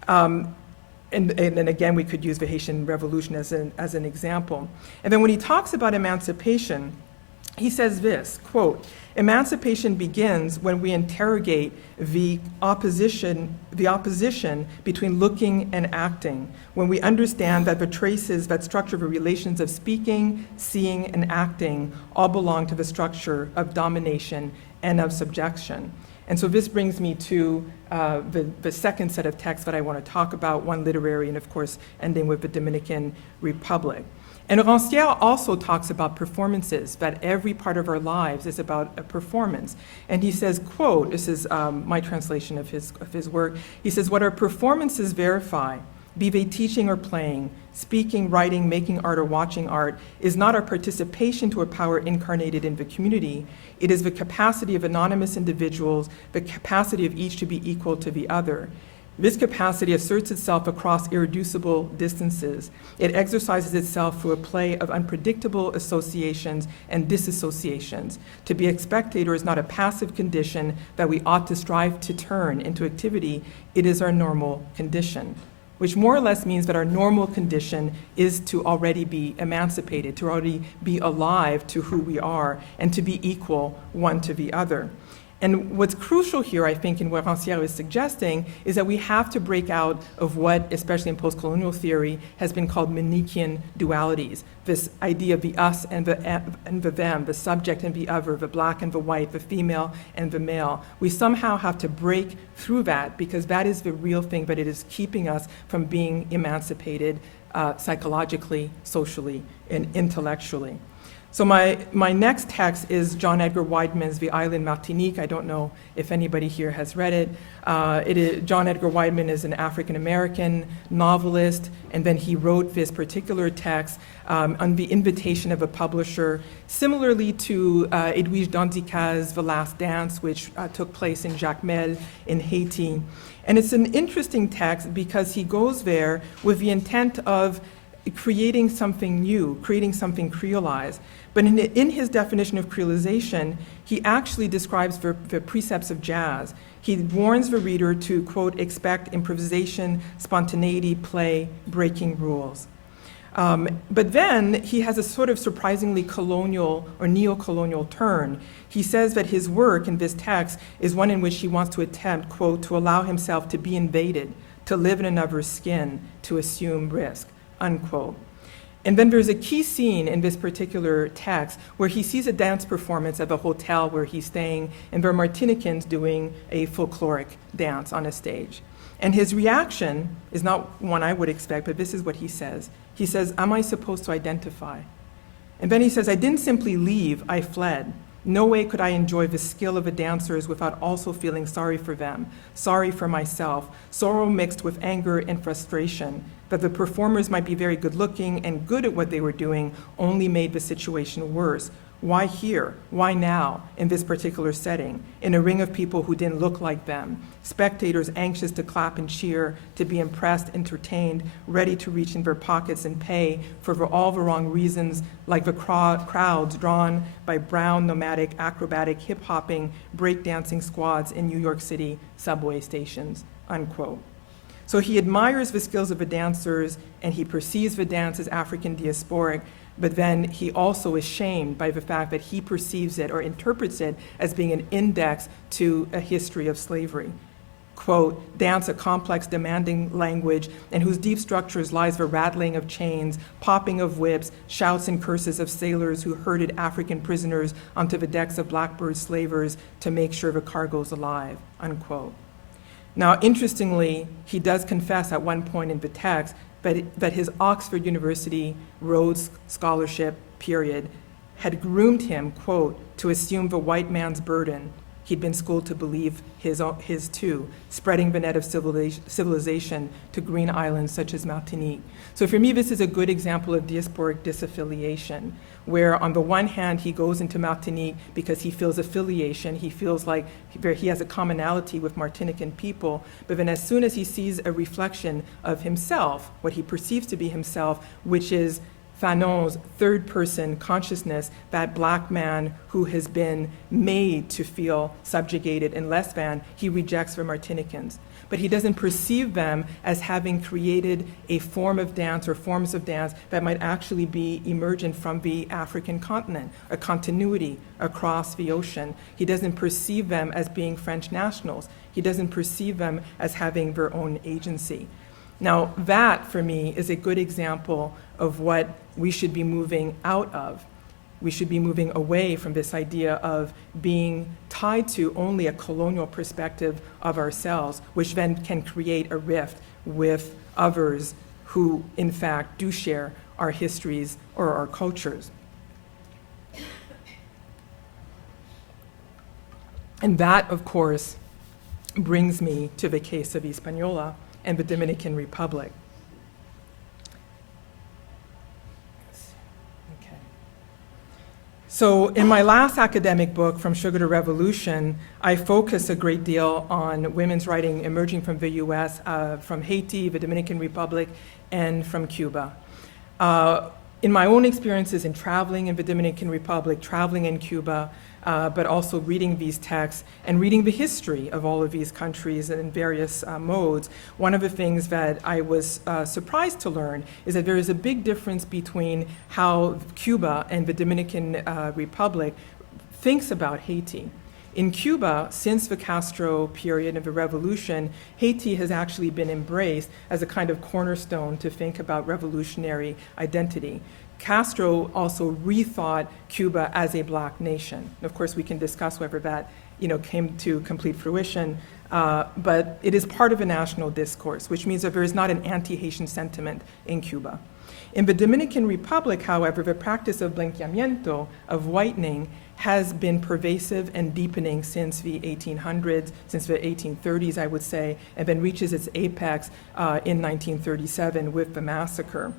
And again, we could use the Haitian Revolution as an example. And then when he talks about emancipation, he says this, quote, "Emancipation begins when we interrogate the opposition between looking and acting, when we understand that the traces that structure the relations of speaking, seeing, and acting all belong to the structure of domination and of subjection." And so this brings me to the second set of texts that I want to talk about, one literary and, of course, ending with the Dominican Republic. And Rancière also talks about performances, that every part of our lives is about a performance. And he says, quote, this is my translation of his work, he says, "What our performances verify, be they teaching or playing, speaking, writing, making art, or watching art, is not our participation to a power incarnated in the community. It is the capacity of anonymous individuals, the capacity of each to be equal to the other. This capacity asserts itself across irreducible distances. It exercises itself through a play of unpredictable associations and disassociations. To be a spectator is not a passive condition that we ought to strive to turn into activity. It is our normal condition," which more or less means that our normal condition is to already be emancipated, to already be alive to who we are, and to be equal one to the other. And what's crucial here, I think, in what Rancière is suggesting, is that we have to break out of what, especially in post-colonial theory, has been called Manichean dualities. This idea of the us and the them, the subject and the other, the Black and the white, the female and the male. We somehow have to break through that, because that is the real thing, but it is keeping us from being emancipated psychologically, socially, and intellectually. So my next text is John Edgar Wideman's The Island Martinique. I don't know if anybody here has read it. John Edgar Wideman is an African-American novelist, and then he wrote this particular text on the invitation of a publisher, similarly to Edwige Danzica's The Last Dance, which took place in Jacmel in Haiti. And it's an interesting text because he goes there with the intent of creating something new, creating something creolized. But in his definition of creolization, he actually describes the precepts of jazz. He warns the reader to, quote, expect improvisation, spontaneity, play, breaking rules. But then he has a sort of surprisingly colonial or neo-colonial turn. He says that his work in this text is one in which he wants to attempt, quote, to allow himself to be invaded, to live in another's skin, to assume risk, unquote. And then there's a key scene in this particular text where he sees a dance performance at the hotel where he's staying, and there are Martinicans doing a folkloric dance on a stage. And his reaction is not one I would expect, but this is what he says. He says, am I supposed to identify? And then he says, I didn't simply leave, I fled. No way could I enjoy the skill of the dancers without also feeling sorry for them, sorry for myself, sorrow mixed with anger and frustration, that the performers might be very good looking and good at what they were doing only made the situation worse. Why here? Why now, in this particular setting, in a ring of people who didn't look like them, spectators anxious to clap and cheer, to be impressed, entertained, ready to reach in their pockets and pay for all the wrong reasons, like the crowds drawn by brown, nomadic, acrobatic, hip-hopping, breakdancing squads in New York City subway stations, unquote. So he admires the skills of the dancers, and he perceives the dance as African diasporic, but then he also is shamed by the fact that he perceives it or interprets it as being an index to a history of slavery. Quote, dance a complex, demanding language in whose deep structures lies the rattling of chains, popping of whips, shouts and curses of sailors who herded African prisoners onto the decks of blackbird slavers to make sure the cargo's alive, unquote. Now, interestingly, he does confess at one point in the text that his Oxford University Rhodes Scholarship period had groomed him, quote, to assume the white man's burden. He'd been schooled to believe his too, spreading the net of civilization to green islands such as Martinique. So for me, this is a good example of diasporic disaffiliation, where on the one hand, he goes into Martinique because he feels affiliation, he feels like he has a commonality with Martinican people, but then as soon as he sees a reflection of himself, what he perceives to be himself, which is Fanon's third-person consciousness, that black man who has been made to feel subjugated and less than, he rejects the Martinicans. But he doesn't perceive them as having created a form of dance or forms of dance that might actually be emergent from the African continent, a continuity across the ocean. He doesn't perceive them as being French nationals. He doesn't perceive them as having their own agency. Now, that, for me, is a good example of what we should be moving out of. We should be moving away from this idea of being tied to only a colonial perspective of ourselves, which then can create a rift with others who, in fact, do share our histories or our cultures. And that, of course, brings me to the case of Hispaniola and the Dominican Republic. Okay. So in my last academic book, From Sugar to Revolution, I focus a great deal on women's writing emerging from the US, from Haiti, the Dominican Republic, and from Cuba. In my own experiences in traveling in the Dominican Republic, traveling in Cuba, but also reading these texts and reading the history of all of these countries in various modes, one of the things that I was surprised to learn is that there is a big difference between how Cuba and the Dominican Republic thinks about Haiti. In Cuba, since the Castro period of the revolution, Haiti has actually been embraced as a kind of cornerstone to think about revolutionary identity. Castro also rethought Cuba as a black nation. Of course, we can discuss whether that came to complete fruition, but it is part of a national discourse, which means that there is not an anti-Haitian sentiment in Cuba. In the Dominican Republic, however, the practice of blanqueamiento, of whitening, has been pervasive and deepening since the 1800s, since the 1830s, I would say, and then reaches its apex in 1937 with the massacre.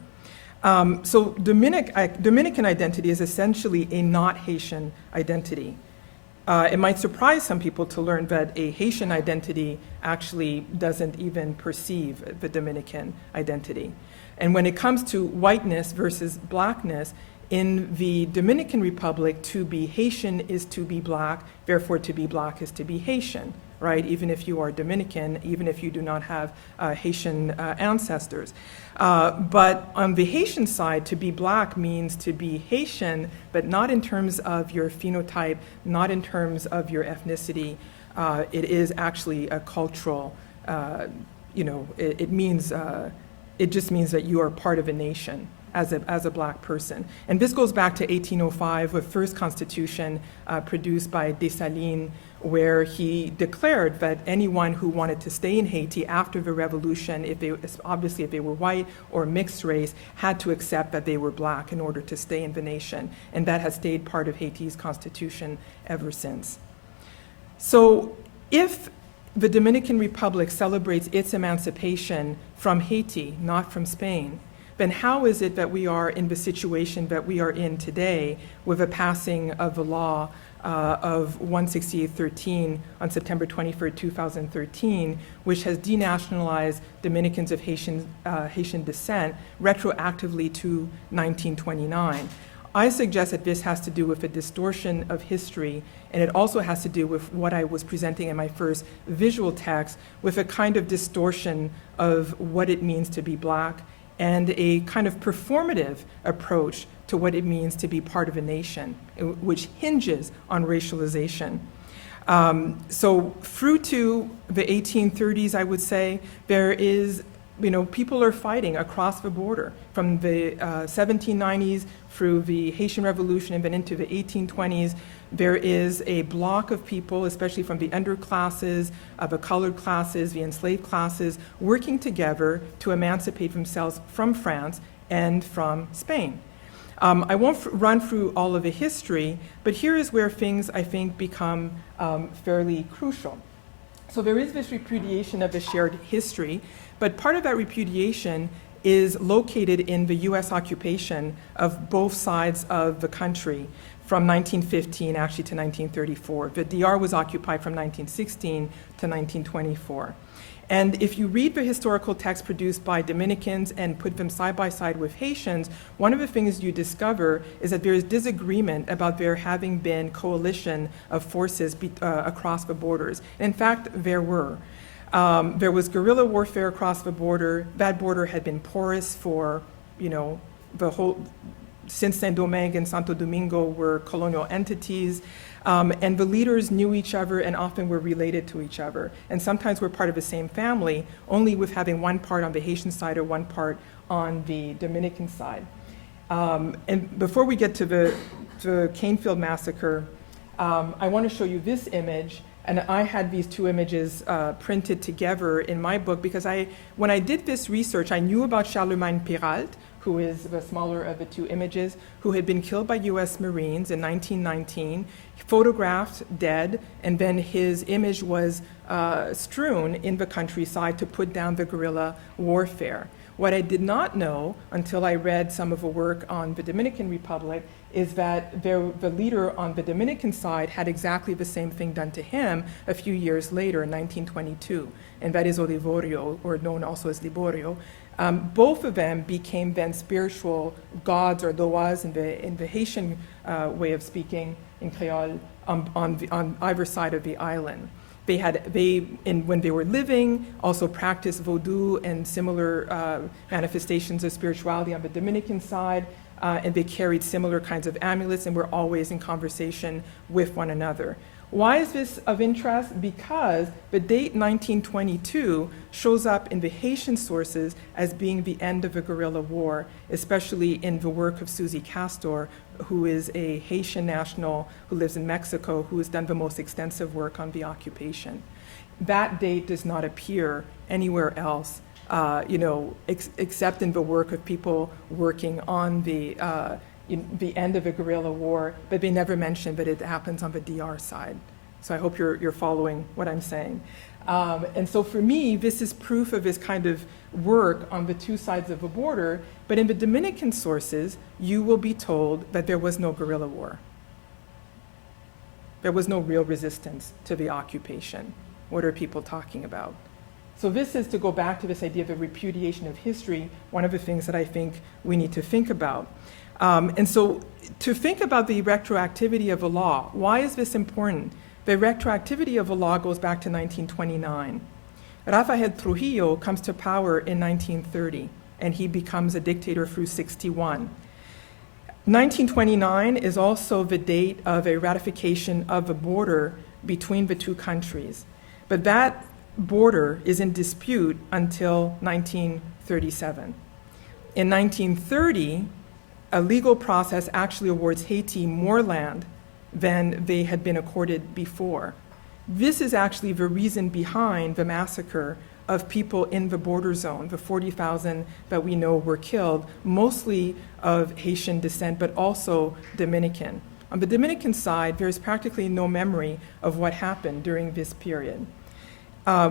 So Dominican identity is essentially a not Haitian identity. It might surprise some people to learn that a Haitian identity actually doesn't even perceive the Dominican identity. And when it comes to whiteness versus blackness, in the Dominican Republic, to be Haitian is to be Black, therefore to be Black is to be Haitian, right? Even if you are Dominican, even if you do not have Haitian ancestors. But on the Haitian side, to be Black means to be Haitian, but not in terms of your phenotype, not in terms of your ethnicity. It is actually a cultural, it just means that you are part of a nation as a Black person. And this goes back to 1805, the first constitution produced by Dessalines, where he declared that anyone who wanted to stay in Haiti after the revolution, obviously if they were white or mixed race, had to accept that they were Black in order to stay in the nation. And that has stayed part of Haiti's constitution ever since. So if the Dominican Republic celebrates its emancipation from Haiti, not from Spain, then how is it that we are in the situation that we are in today with the passing of the law of 16813 on September 23rd, 2013, which has denationalized Dominicans of Haitian descent retroactively to 1929? I suggest that this has to do with a distortion of history, and it also has to do with what I was presenting in my first visual text, with a kind of distortion of what it means to be Black and a kind of performative approach to what it means to be part of a nation, which hinges on racialization. So through to the 1830s, I would say, there is, people are fighting across the border from the 1790s through the Haitian Revolution and then into the 1820s. There is a block of people, especially from the underclasses, the colored classes, the enslaved classes, working together to emancipate themselves from France and from Spain. I won't run through all of the history, but here is where things, I think, become fairly crucial. So there is this repudiation of the shared history, but part of that repudiation is located in the US occupation of both sides of the country from 1915 actually to 1934. The DR was occupied from 1916 to 1924. And if you read the historical texts produced by Dominicans and put them side by side with Haitians, one of the things you discover is that there is disagreement about there having been coalition of forces across the borders. In fact, there were. There was guerrilla warfare across the border. That border had been porous for, the whole, since Saint-Domingue and Santo Domingo were colonial entities. And the leaders knew each other and often were related to each other. And sometimes were part of the same family, only with having one part on the Haitian side or one part on the Dominican side. And before we get to the Canefield massacre, I want to show you this image. And I had these two images printed together in my book because when I did this research, I knew about Charlemagne Péralte, who is the smaller of the two images, who had been killed by US Marines in 1919, photographed dead, and then his image was strewn in the countryside to put down the guerrilla warfare. What I did not know until I read some of the work on the Dominican Republic is that the leader on the Dominican side had exactly the same thing done to him a few years later in 1922, and that is Olivorio, or known also as Liborio. Both of them became then spiritual gods or loas in the Haitian way of speaking in Creole on either side of the island. When they were living, also practiced Vodou and similar manifestations of spirituality on the Dominican side, and they carried similar kinds of amulets and were always in conversation with one another. Why is this of interest? Because the date 1922 shows up in the Haitian sources as being the end of the guerrilla war, especially in the work of Susie Castor, who is a Haitian national who lives in Mexico, who has done the most extensive work on the occupation. That date does not appear anywhere else, except in the work of people working on the end of the guerrilla war, but they never mention that it happens on the DR side. So I hope you're following what I'm saying. And so for me, this is proof of this kind of work on the two sides of the border, but in the Dominican sources, you will be told that there was no guerrilla war. There was no real resistance to the occupation. What are people talking about? So this is to go back to this idea of the repudiation of history, one of the things that I think we need to think about. And so to think about the retroactivity of a law, why is this important? The retroactivity of a law goes back to 1929. Rafael Trujillo comes to power in 1930, and he becomes a dictator through 61. 1929 is also the date of a ratification of a border between the two countries. But that border is in dispute until 1937. In 1930, a legal process actually awards Haiti more land than they had been accorded before. This is actually the reason behind the massacre of people in the border zone, the 40,000 that we know were killed, mostly of Haitian descent, but also Dominican. On the Dominican side, there's practically no memory of what happened during this period.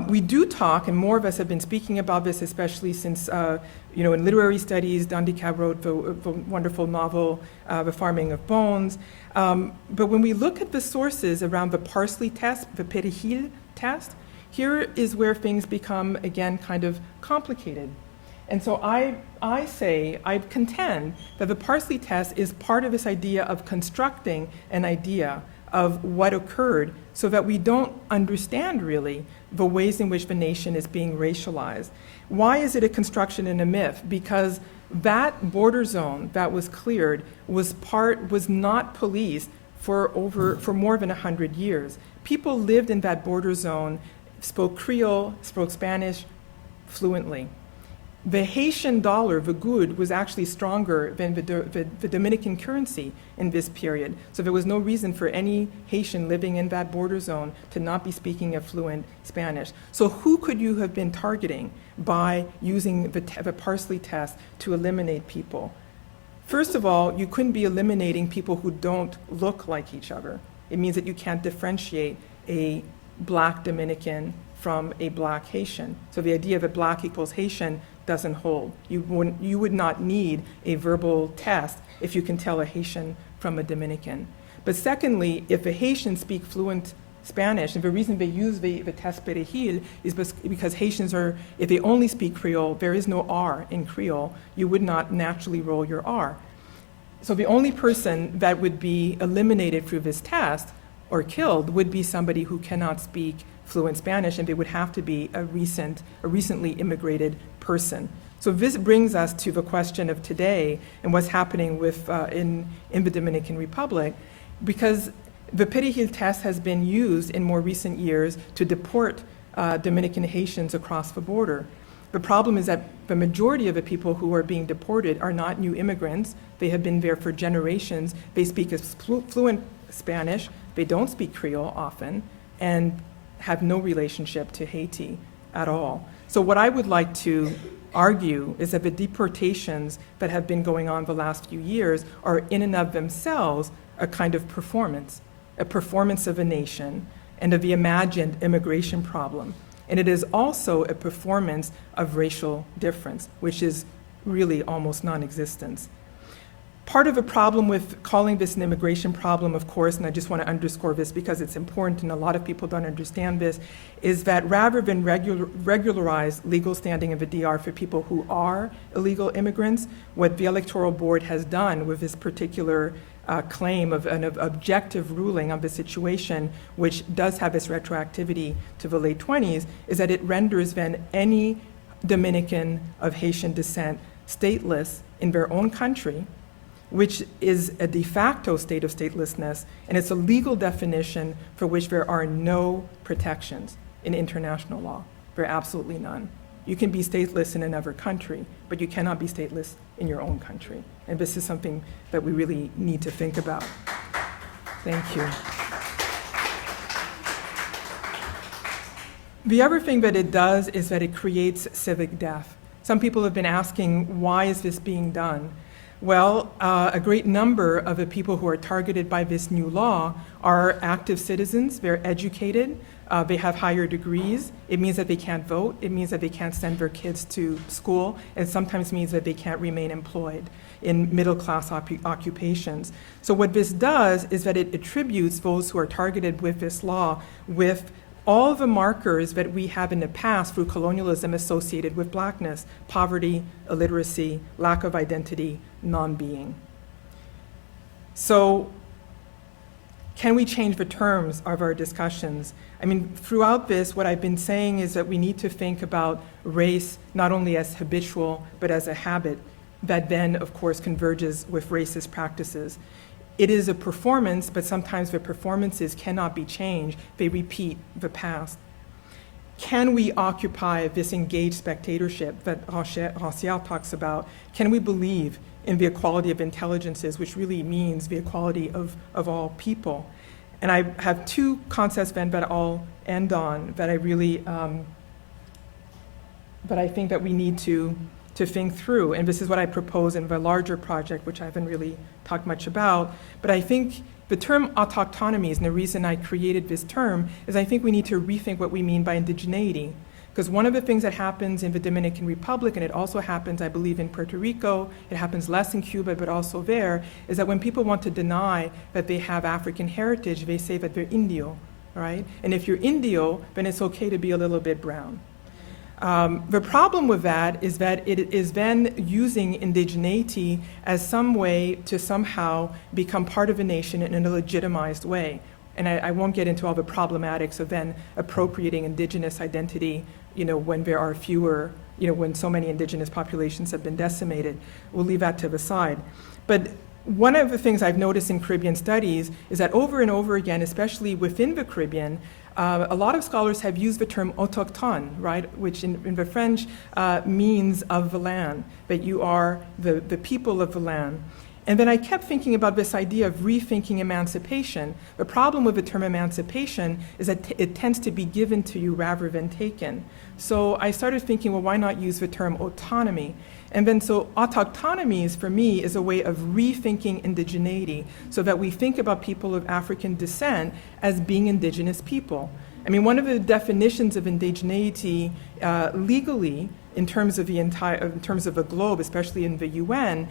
We do talk, and more of us have been speaking about this, especially since, in literary studies, Dandika wrote the wonderful novel, The Farming of Bones. But when we look at the sources around the parsley test, the perejil test, here is where things become, again, kind of complicated. And so I contend that the parsley test is part of this idea of constructing an idea of what occurred so that we don't understand really the ways in which the nation is being racialized. Why is it a construction and a myth? Because that border zone that was cleared was not policed for more than 100 years. People lived in that border zone, spoke Creole, spoke Spanish fluently. The Haitian dollar, the goud, was actually stronger than the Dominican currency in this period. So there was no reason for any Haitian living in that border zone to not be speaking a fluent Spanish. So who could you have been targeting by using the parsley test to eliminate people? First of all, you couldn't be eliminating people who don't look like each other. It means that you can't differentiate a black Dominican from a black Haitian. So the idea that black equals Haitian doesn't hold. You would not need a verbal test if you can tell a Haitian from a Dominican. But secondly, if a Haitian speak fluent Spanish, and the reason they use the test perejil is because Haitians if they only speak Creole, there is no R in Creole, you would not naturally roll your R. So the only person that would be eliminated through this test or killed would be somebody who cannot speak fluent Spanish, and they would have to be a recently immigrated person. So this brings us to the question of today and what's happening in the Dominican Republic, because the perejil test has been used in more recent years to deport Dominican Haitians across the border. The problem is that the majority of the people who are being deported are not new immigrants. They have been there for generations. They speak fluent Spanish. They don't speak Creole often and have no relationship to Haiti at all. So what I would like to argue is that the deportations that have been going on the last few years are in and of themselves a kind of performance of a nation and of the imagined immigration problem. And it is also a performance of racial difference, which is really almost non-existent. Part of the problem with calling this an immigration problem, of course, and I just want to underscore this because it's important and a lot of people don't understand this, is that rather than regularize legal standing in the DR for people who are illegal immigrants, what the Electoral Board has done with this particular claim of an objective ruling on the situation, which does have its retroactivity to the late 20s, is that it renders then any Dominican of Haitian descent stateless in their own country, which is a de facto state of statelessness, and it's a legal definition for which there are no protections in international law. There are absolutely none. You can be stateless in another country, but you cannot be stateless in your own country. And this is something that we really need to think about. Thank you. The other thing that it does is that it creates civic death. Some people have been asking, why is this being done? Well, a great number of the people who are targeted by this new law are active citizens. They're educated. They have higher degrees. It means that they can't vote. It means that they can't send their kids to school. It sometimes means that they can't remain employed in middle-class occupations. So what this does is that it attributes those who are targeted with this law with all the markers that we have in the past through colonialism associated with blackness: poverty, illiteracy, lack of identity, non-being. So can we change the terms of our discussions? I mean, throughout this, what I've been saying is that we need to think about race not only as habitual, but as a habit that then, of course, converges with racist practices. It is a performance, but sometimes the performances cannot be changed. They repeat the past. Can we occupy this engaged spectatorship that Rancière talks about? Can we believe in the equality of intelligences, which really means the equality of all people? And I have two concepts then that I'll end on that I really, that I think that we need to think through. And this is what I propose in the larger project, which I haven't really talked much about. But I think the term autochtonomies, and the reason I created this term, is I think we need to rethink what we mean by indigeneity. Because one of the things that happens in the Dominican Republic, and it also happens, I believe, in Puerto Rico, it happens less in Cuba, but also there, is that when people want to deny that they have African heritage, they say that they're Indio, right? And if you're Indio, then it's okay to be a little bit brown. The problem with that is that it is then using indigeneity as some way to somehow become part of a nation in a legitimized way. And I won't get into all the problematics of then appropriating indigenous identity, when there are fewer, when so many indigenous populations have been decimated. We'll leave that to the side. But one of the things I've noticed in Caribbean studies is that over and over again, especially within the Caribbean, a lot of scholars have used the term autochtone, right, which in the French means of the land, that you are the people of the land. And then I kept thinking about this idea of rethinking emancipation. The problem with the term emancipation is that it tends to be given to you rather than taken. So I started thinking, well, why not use the term autonomy? And then so autochtonomies for me is a way of rethinking indigeneity so that we think about people of African descent as being indigenous people. I mean, one of the definitions of indigeneity legally in terms of the globe, especially in the UN,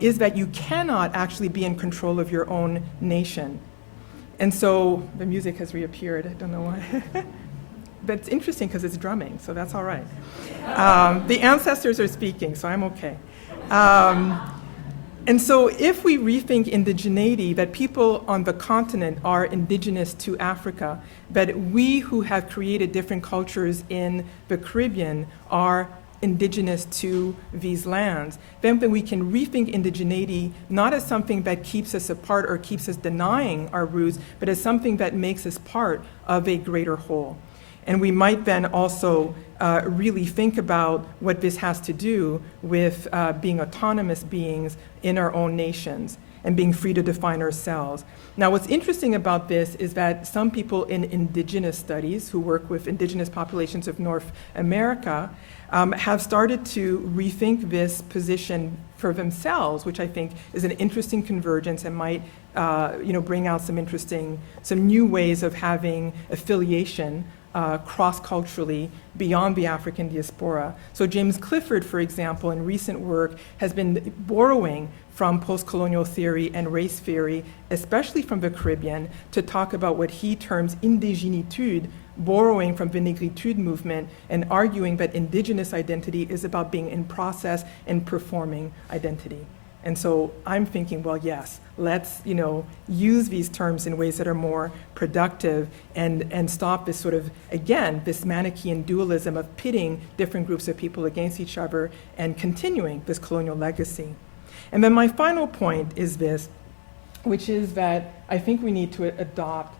is that you cannot actually be in control of your own nation. And so the music has reappeared. I don't know why. That's interesting because it's drumming, so that's all right. The ancestors are speaking, so I'm okay. And so if we rethink indigeneity, that people on the continent are indigenous to Africa, that we who have created different cultures in the Caribbean are indigenous to these lands, then we can rethink indigeneity not as something that keeps us apart or keeps us denying our roots, but as something that makes us part of a greater whole. And we might then also really think about what this has to do with being autonomous beings in our own nations and being free to define ourselves. Now, what's interesting about this is that some people in indigenous studies who work with indigenous populations of North America have started to rethink this position for themselves, which I think is an interesting convergence and might bring out some new ways of having affiliation cross-culturally beyond the African diaspora. So James Clifford, for example, in recent work, has been borrowing from post-colonial theory and race theory, especially from the Caribbean, to talk about what he terms indigenitude, borrowing from the negritude movement and arguing that indigenous identity is about being in process and performing identity. And so I'm thinking, well, yes, let's use these terms in ways that are more productive and stop this sort of, again, this Manichaean dualism of pitting different groups of people against each other and continuing this colonial legacy. And then my final point is this, which is that I think we need to adopt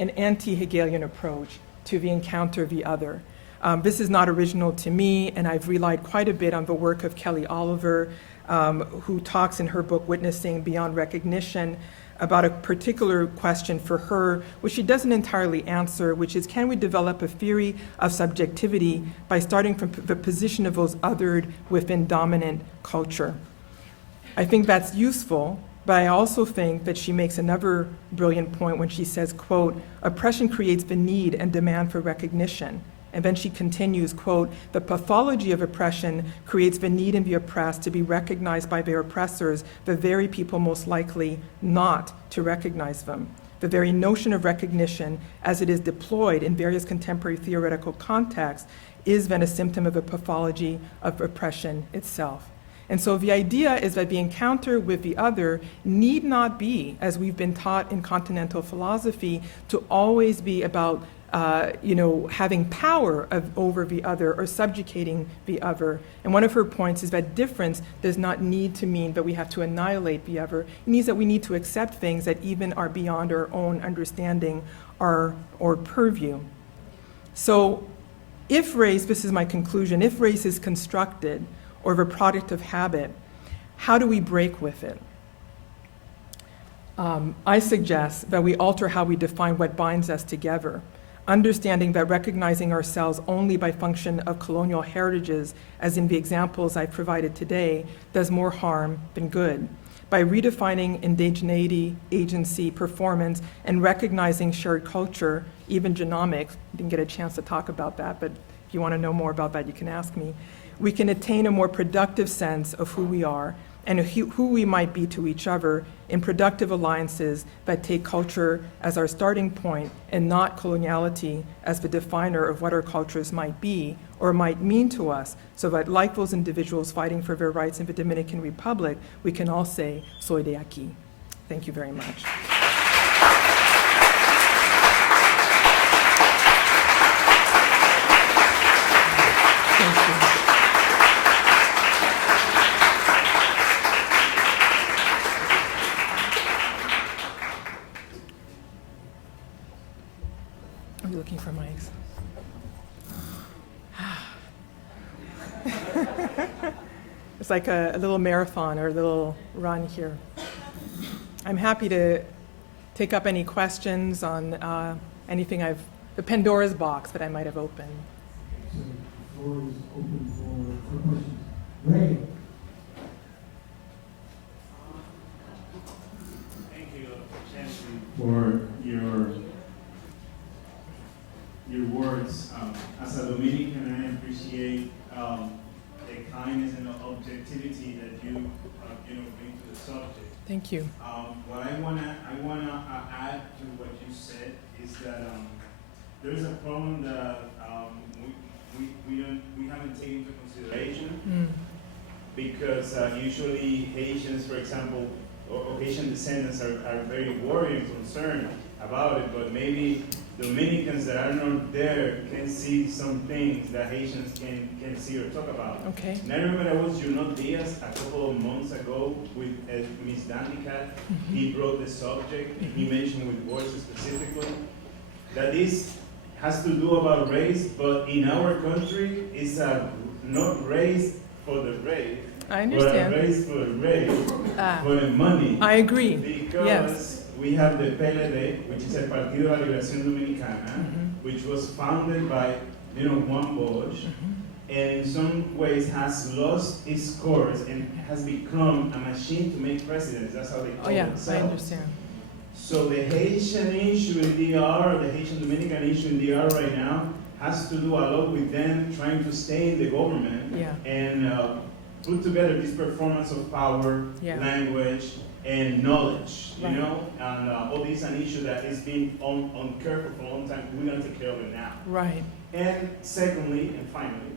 an anti-Hegelian approach to the encounter of the other. This is not original to me, and I've relied quite a bit on the work of Kelly Oliver, who talks in her book, Witnessing Beyond Recognition, about a particular question for her, which she doesn't entirely answer, which is, can we develop a theory of subjectivity by starting from the position of those othered within dominant culture? I think that's useful, but I also think that she makes another brilliant point when she says, quote, oppression creates the need and demand for recognition. And then she continues, quote, the pathology of oppression creates the need in the oppressed to be recognized by their oppressors, the very people most likely not to recognize them. The very notion of recognition, as it is deployed in various contemporary theoretical contexts, is then a symptom of a pathology of oppression itself. And so the idea is that the encounter with the other need not be, as we've been taught in continental philosophy, to always be about having power over the other or subjugating the other. And one of her points is that difference does not need to mean that we have to annihilate the other. It means that we need to accept things that even are beyond our own understanding or purview. So if race, this is my conclusion, if race is constructed or the product of habit, how do we break with it? I suggest that we alter how we define what binds us together, understanding that recognizing ourselves only by function of colonial heritages, as in the examples I provided today, does more harm than good. By redefining indigeneity, agency, performance, and recognizing shared culture, even genomics, I didn't get a chance to talk about that, but if you want to know more about that, you can ask me, we can attain a more productive sense of who we are and who we might be to each other in productive alliances that take culture as our starting point and not coloniality as the definer of what our cultures might be or might mean to us, so that like those individuals fighting for their rights in the Dominican Republic, we can all say, soy de aquí. Thank you very much. Are you looking for mics? It's like a little marathon or a little run here. I'm happy to take up any questions on anything the Pandora's box that I might have opened. So the floor is open for questions. Ray. Thank you, Chancy, for your words. As a Dominican, I appreciate the kindness and the objectivity that you bring to the subject. Thank you. What I wanna add to what you said is that there is a problem that we haven't taken into consideration because usually Haitians, for example, or Haitian descendants are very worried and concerned about it, but maybe Dominicans that are not there can see some things that Haitians can see or talk about. Okay. And I remember I was Diaz a couple of months ago with Ms. Dandicat. He brought the subject, and he mentioned with words specifically that this has to do about race, but in our country, it's not race for the race, I understand. but a race for the race, for the money. I agree. Because yes. We have the PLD, which is el Partido de la Liberación Dominicana, which was founded by Juan Bosch, and in some ways has lost its course and has become a machine to make presidents. That's how they call themselves. I understand. So the Haitian issue in DR, the Haitian Dominican issue in DR right now, has to do a lot with them trying to stay in the government and put together this performance of power, language, and knowledge, and all these an issue that has been on care for a long time. We're going to take care of it now. Right. And secondly, and finally,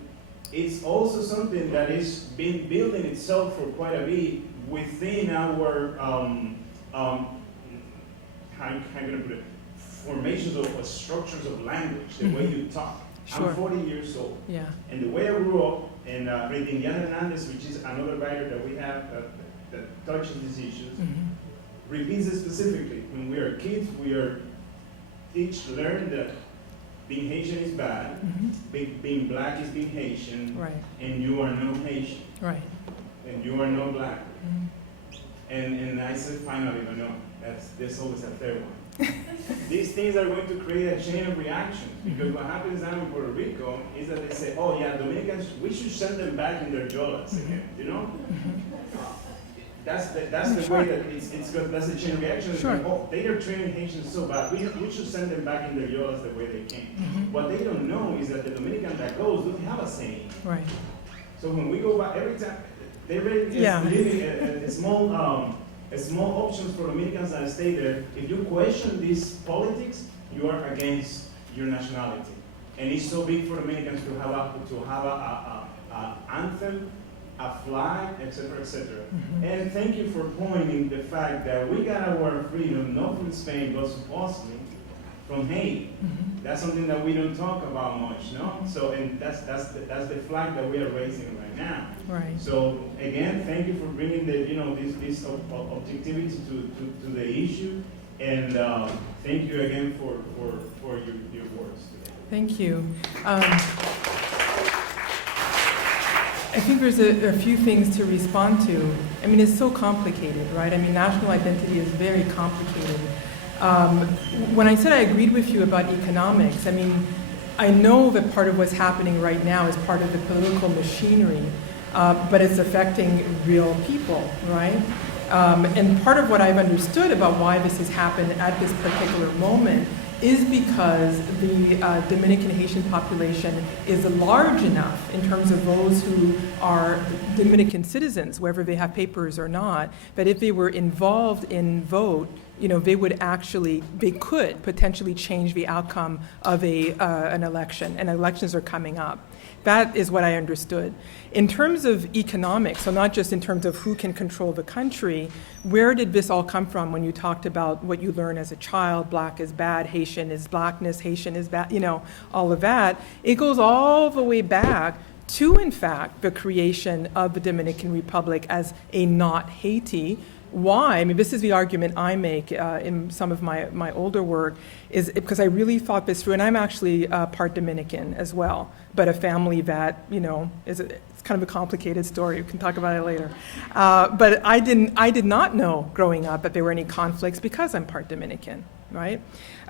it's also something that is been building itself for quite a bit within our how can I put it? Formations of structures of language, the way you talk. Sure. I'm 40 years old. Yeah. And the way I grew up, and Indiana Hernandez, which is another writer that we have that touches these issues, repeats it specifically. When we are kids, we are each learned that being Haitian is bad, being black is being Haitian, and you are no Haitian, and you are no black. And I said, finally, no, there's always a third one. These things are going to create a chain of reactions, because what happens now in Puerto Rico is that they say, oh yeah, Dominicans, we should send them back in their yolas again, That's the way that it's good. That's the chain of reaction. Like, oh, they are training Haitians so bad. We should send them back in their yolas the way they came. What they don't know is that the Dominican that goes doesn't have a saying. Right. So when we go back, every time, they really a small options for Dominicans that stay there. If you question this politics, you are against your nationality. And it's so big for Dominicans to have a anthem a flag, etc., etc. And thank you for pointing the fact that we got our freedom not from Spain, but supposedly from Haiti. That's something that we don't talk about much, no? So, and that's the flag that we are raising right now. Right. So again, thank you for bringing the this objectivity to the issue, and thank you again for your words today. Thank you. I think there's a few things to respond to. I mean, it's so complicated, right? I mean, national identity is very complicated. When I said I agreed with you about economics, I mean, I know that part of what's happening right now is part of the political machinery, but it's affecting real people, right? And part of what I've understood about why this has happened at this particular moment is because the Dominican Haitian population is large enough in terms of those who are Dominican citizens, whether they have papers or not, that if they were involved in vote, they could potentially change the outcome of an election, and elections are coming up. That is what I understood. In terms of economics, so not just in terms of who can control the country, where did this all come from when you talked about what you learn as a child, black is bad, Haitian is blackness, Haitian is bad, all of that? It goes all the way back to, in fact, the creation of the Dominican Republic as a not Haiti. Why? I mean, this is the argument I make in some of my older work, is because I really thought this through, and I'm actually part Dominican as well, but a family that, it's kind of a complicated story. We can talk about it later. But I did not know growing up that there were any conflicts because I'm part Dominican, right?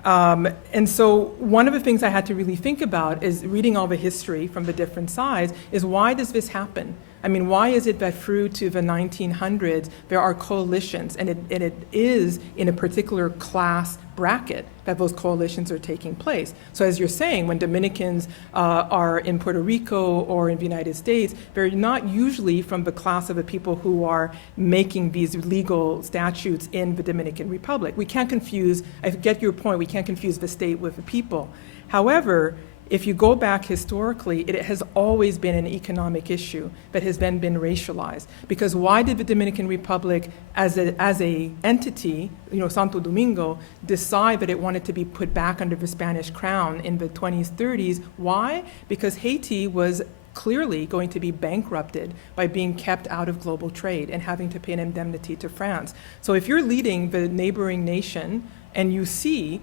And so one of the things I had to really think about is reading all the history from the different sides is, why does this happen? I mean, why is it that through to the 1900s there are coalitions, and it is in a particular class bracket that those coalitions are taking place? So as you're saying, when Dominicans are in Puerto Rico or in the United States, they're not usually from the class of the people who are making these legal statutes in the Dominican Republic. We can't confuse, I get your point, we can't confuse the state with the people. However, if you go back historically, it has always been an economic issue that has then been racialized. Because why did the Dominican Republic, as a entity, Santo Domingo, decide that it wanted to be put back under the Spanish crown in the 20s, 30s? Why? Because Haiti was clearly going to be bankrupted by being kept out of global trade and having to pay an indemnity to France. So if you're leading the neighboring nation, and you see,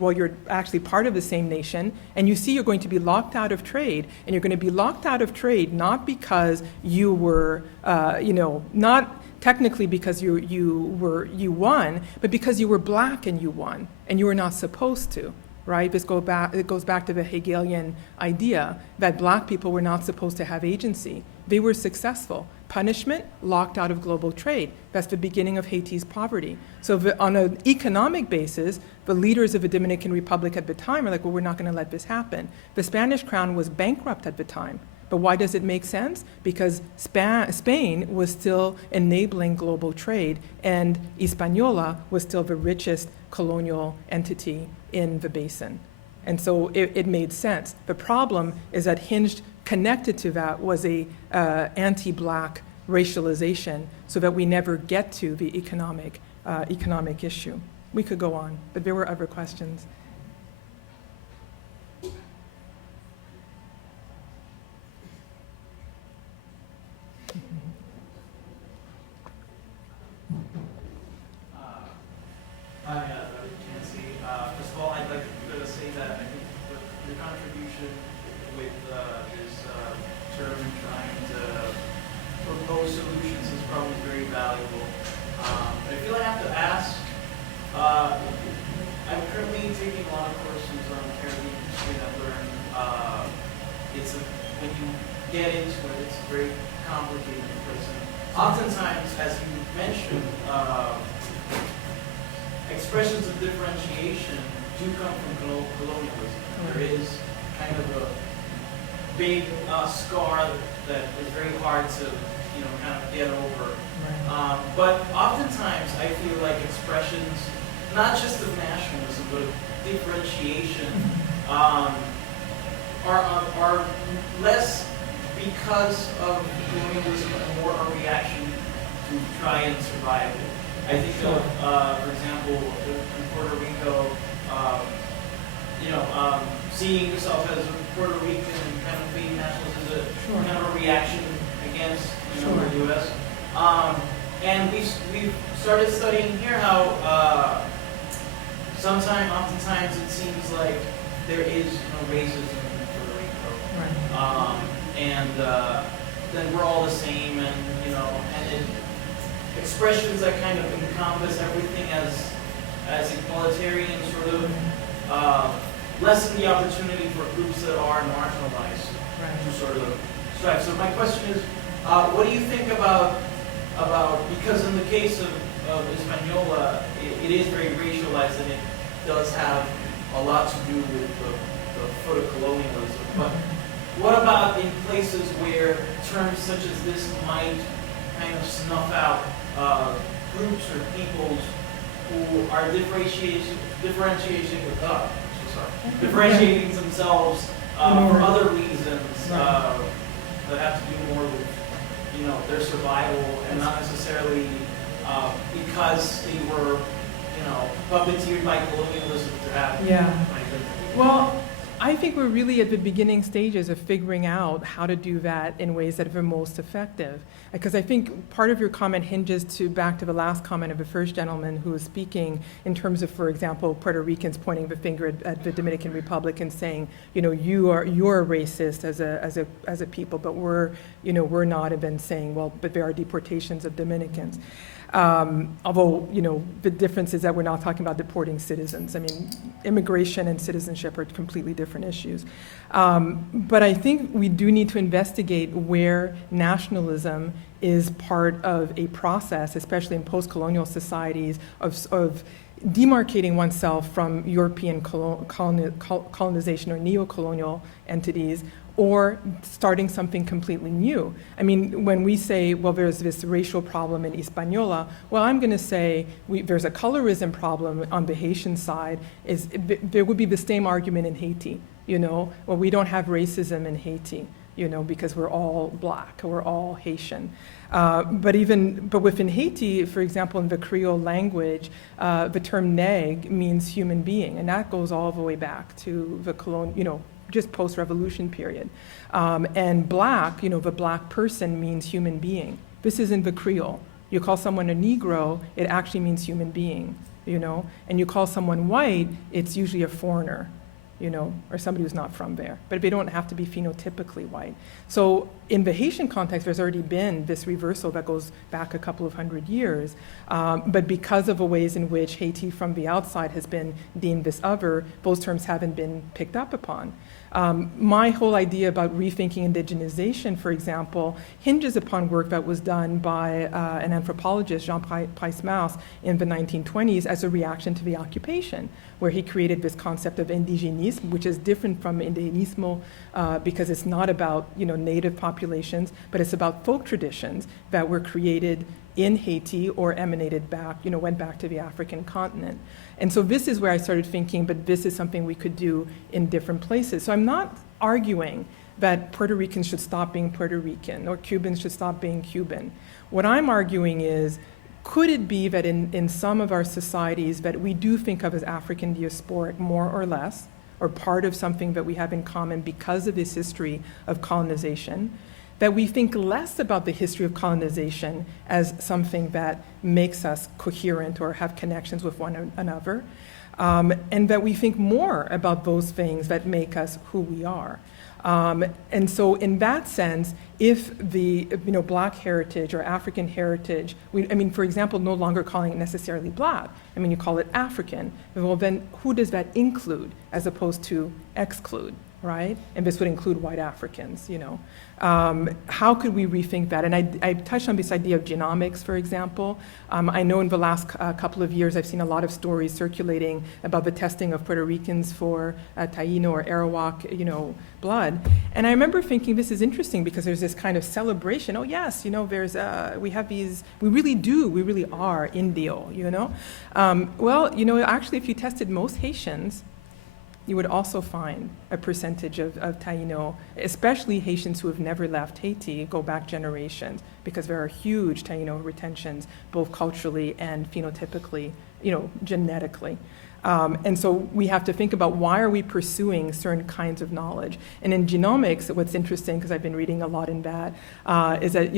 well, you're actually part of the same nation, and you see you're going to be locked out of trade, and you're going to be locked out of trade not because you were, not technically because you won, but because you were black and you won, and you were not supposed to, right? It goes back to the Hegelian idea that black people were not supposed to have agency. They were successful. Punishment, locked out of global trade. That's the beginning of Haiti's poverty. So on an economic basis, the leaders of the Dominican Republic at the time are like, well, we're not going to let this happen. The Spanish crown was bankrupt at the time. But why does it make sense? Because Spain was still enabling global trade, and Hispaniola was still the richest colonial entity in the basin. And so it made sense. The problem is that connected to that was a anti-black racialization, so that we never get to the economic issue. We could go on, but there were other questions. Hi, Dr. Chancy. First of all, I'd like to say that I think your contribution with this term trying to propose solutions is probably very valuable. I feel I have to ask, I'm currently taking a lot of courses on Caribbean history, and I've learned when you get into it, it's very complicated because oftentimes, as you mentioned, expressions of differentiation do come from colonialism. There is kind of a big scar that is very hard to, kind of get over. But oftentimes, I feel like expressions, not just of nationalism, but of differentiation, are less because of colonialism and more a reaction to try and survive it. I think of, for example, in Puerto Rico, seeing yourself as a Puerto Rican and kind of being nationalist is a kind of a reaction against the U.S. And we've started studying here how oftentimes it seems like there is racism in Puerto Rico, Right. and then we're all the same, and expressions that kind of encompass everything as equalitarian sort of lessen the opportunity for groups that are marginalized to sort of strive. So my question is, what do you think about because in the case of Hispaniola, it is very racialized and it does have a lot to do with the foot of colonialism. But what about in places where terms such as this might kind of snuff out groups or peoples who are differentiating themselves for other reasons that have to do more with their survival and not necessarily because they were puppeteered by colonialism to have Well, I think we're really at the beginning stages of figuring out how to do that in ways that are most effective. Because I think part of your comment hinges back to the last comment of the first gentleman who was speaking in terms of, for example, Puerto Ricans pointing the finger at the Dominican Republic and saying, you're racist as a people, but we're not, and then saying, well, but there are deportations of Dominicans. Although, the difference is that we're not talking about deporting citizens. I mean, immigration and citizenship are completely different issues. But I think we do need to investigate where nationalism is part of a process, especially in post-colonial societies, of demarcating oneself from European colonization or neo-colonial entities, or starting something completely new. I mean, when we say, well, there's this racial problem in Hispaniola, well, I'm going to say there's a colorism problem on the Haitian side. There would be the same argument in Haiti, well, we don't have racism in Haiti, because we're all black, we're all Haitian. But within Haiti, for example, in the Creole language, the term nègre means human being, and that goes all the way back to the just post-revolution period. And black, the black person means human being. This is in the Creole. You call someone a Negro, it actually means human being, And you call someone white, it's usually a foreigner, or somebody who's not from there. But they don't have to be phenotypically white. So in the Haitian context, there's already been this reversal that goes back a couple of hundred years. But because of the ways in which Haiti from the outside has been deemed this other, those terms haven't been picked up upon. My whole idea about rethinking indigenization, for example, hinges upon work that was done by an anthropologist, Jean Price-Mauss, in the 1920s as a reaction to the occupation, where he created this concept of indigenisme, which is different from indigenismo because it's not about native populations, but it's about folk traditions that were created in Haiti or emanated back, went back to the African continent. And so this is where I started thinking, but this is something we could do in different places. So I'm not arguing that Puerto Ricans should stop being Puerto Rican or Cubans should stop being Cuban. What I'm arguing is, could it be that in some of our societies that we do think of as African diasporic more or less, or part of something that we have in common because of this history of colonization, that we think less about the history of colonization as something that makes us coherent or have connections with one another, and that we think more about those things that make us who we are. And so in that sense, if the Black heritage or African heritage, for example, no longer calling it necessarily Black, you call it African, well then who does that include as opposed to exclude, right? And this would include white Africans, How could we rethink that? And I touched on this idea of genomics, for example. I know in the last couple of years I've seen a lot of stories circulating about the testing of Puerto Ricans for Taino or Arawak, blood. And I remember thinking this is interesting because there's this kind of celebration. Oh yes, we have these, we really are Indio, Well, actually if you tested most Haitians, you would also find a percentage of Taino, especially Haitians who have never left Haiti, go back generations, because there are huge Taino retentions, both culturally and phenotypically, genetically. And so we have to think about why are we pursuing certain kinds of knowledge. And in genomics, what's interesting, because I've been reading a lot in that, is that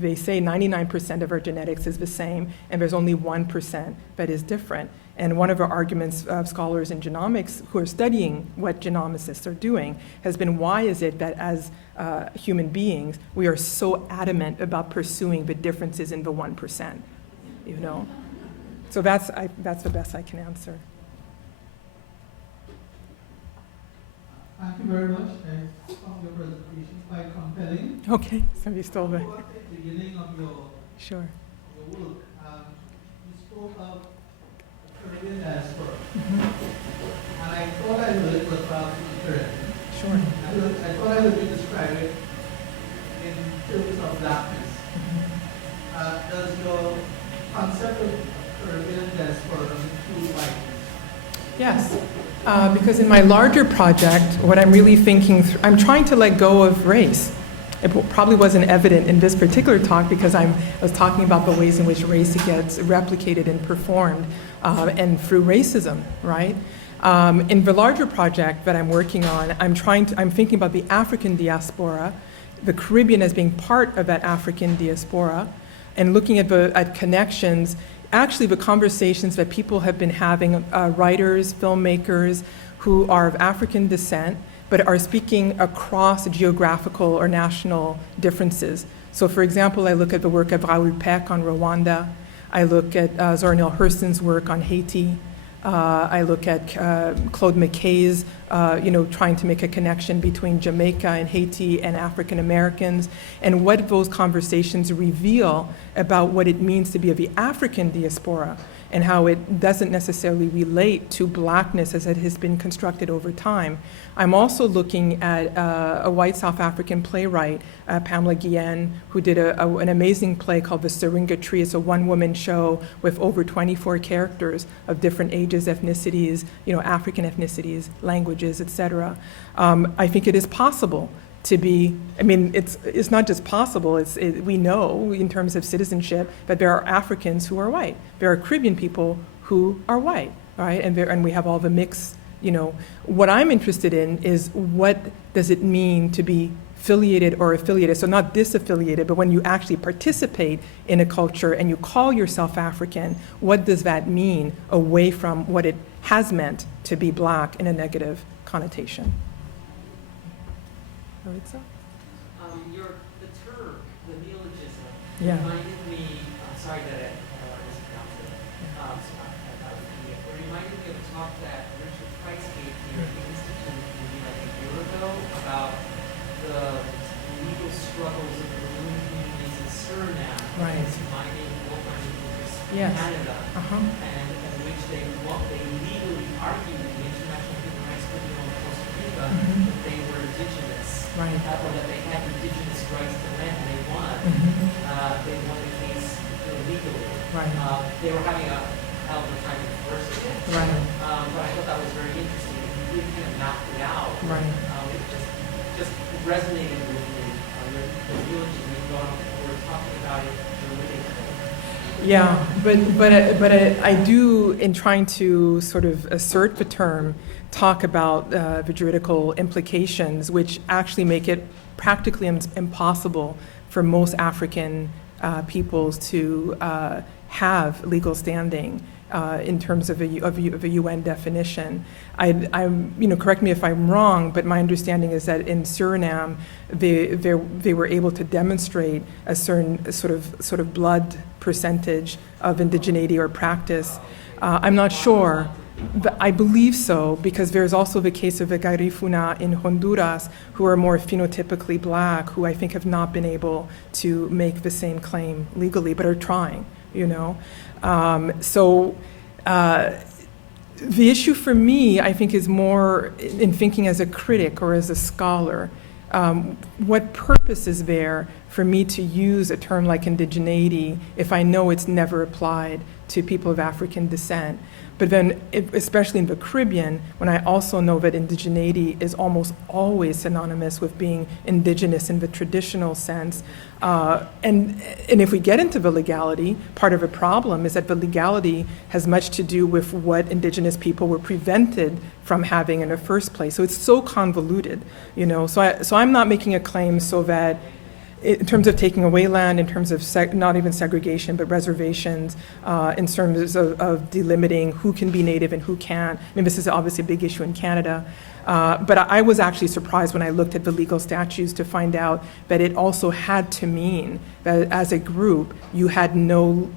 they say 99% of our genetics is the same, and there's only 1% that is different. And one of our arguments of scholars in genomics who are studying what genomicists are doing has been, why is it that as human beings, we are so adamant about pursuing the differences in the 1%, So that's the best I can answer. Thank you very much. I found your presentation quite compelling. Okay, somebody stole that. At the beginning of your Sure. work, you spoke of Caribbean diaspora. And I thought I heard it was perhaps different. Sure. I thought I heard you describe it in terms of blackness. Does your concept of Caribbean diaspora include whiteness? Yes, because in my larger project, what I'm really thinking, I'm trying to let go of race. It probably wasn't evident in this particular talk because I was talking about the ways in which race gets replicated and performed, and through racism, right? In the larger project that I'm working on, I'm thinking about the African diaspora, the Caribbean as being part of that African diaspora, and looking at connections. Actually, the conversations that people have been having, writers, filmmakers who are of African descent, but are speaking across geographical or national differences. So for example, I look at the work of Raoul Peck on Rwanda. I look at Zornil Hurston's work on Haiti. I look at Claude McKay's, trying to make a connection between Jamaica and Haiti and African Americans, and what those conversations reveal about what it means to be of the African diaspora, and how it doesn't necessarily relate to blackness as it has been constructed over time. I'm also looking at a white South African playwright, Pamela Guillen, who did an amazing play called The Syringa Tree. It's a one-woman show with over 24 characters of different ages, ethnicities, African ethnicities, languages, etc. I think it is possible to be, it's not just possible, we know in terms of citizenship that there are Africans who are white. There are Caribbean people who are white, right? And we have all the mix, What I'm interested in is what does it mean to be affiliated or affiliated, so not disaffiliated, but when you actually participate in a culture and you call yourself African, what does that mean away from what it has meant to be black in a negative connotation? The term, the neologism, Yeah. reminded me, I'm sorry that I mispronounced it, it reminded me of a talk that Richard Price gave here at the Institute maybe like a year ago about the legal struggles of the balloon communities in Suriname, Right. mining, gold mining interests in Yes. Canada, Uh-huh. and in which they legally argued in the International Human Rights Tribunal in Costa Rica that they were indigenous. Right. Or that they had indigenous rights to land, and they won. They won the case illegally. Right. They were having a hell of a time enforcing it. Right. But I thought that was very interesting. If you really kind of knocked it out, Right. It just resonated with me. The village we were talking about it. Yeah, but I do, in trying to sort of assert the term, talk about the juridical implications, which actually make it practically impossible for most African peoples to have legal standing in terms of a UN definition. Correct me if I'm wrong, but my understanding is that in Suriname, they were able to demonstrate a certain sort of blood percentage of indigeneity or practice. I'm not sure, but I believe so, because there's also the case of the Garifuna in Honduras, who are more phenotypically black, who I think have not been able to make the same claim legally, but are trying, The issue for me, I think, is more in thinking as a critic or as a scholar. What purpose is there for me to use a term like indigeneity if I know it's never applied to people of African descent? But then, especially in the Caribbean, when I also know that indigeneity is almost always synonymous with being indigenous in the traditional sense. And if we get into the legality, part of the problem is that the legality has much to do with what indigenous people were prevented from having in the first place. So it's so convoluted, you know. So I'm not making a claim so that in terms of taking away land, in terms of not even segregation, but reservations, in terms of delimiting who can be Native and who can't. I mean, this is obviously a big issue in Canada. But I was actually surprised when I looked at the legal statutes to find out that it also had to mean that as a group, you had no,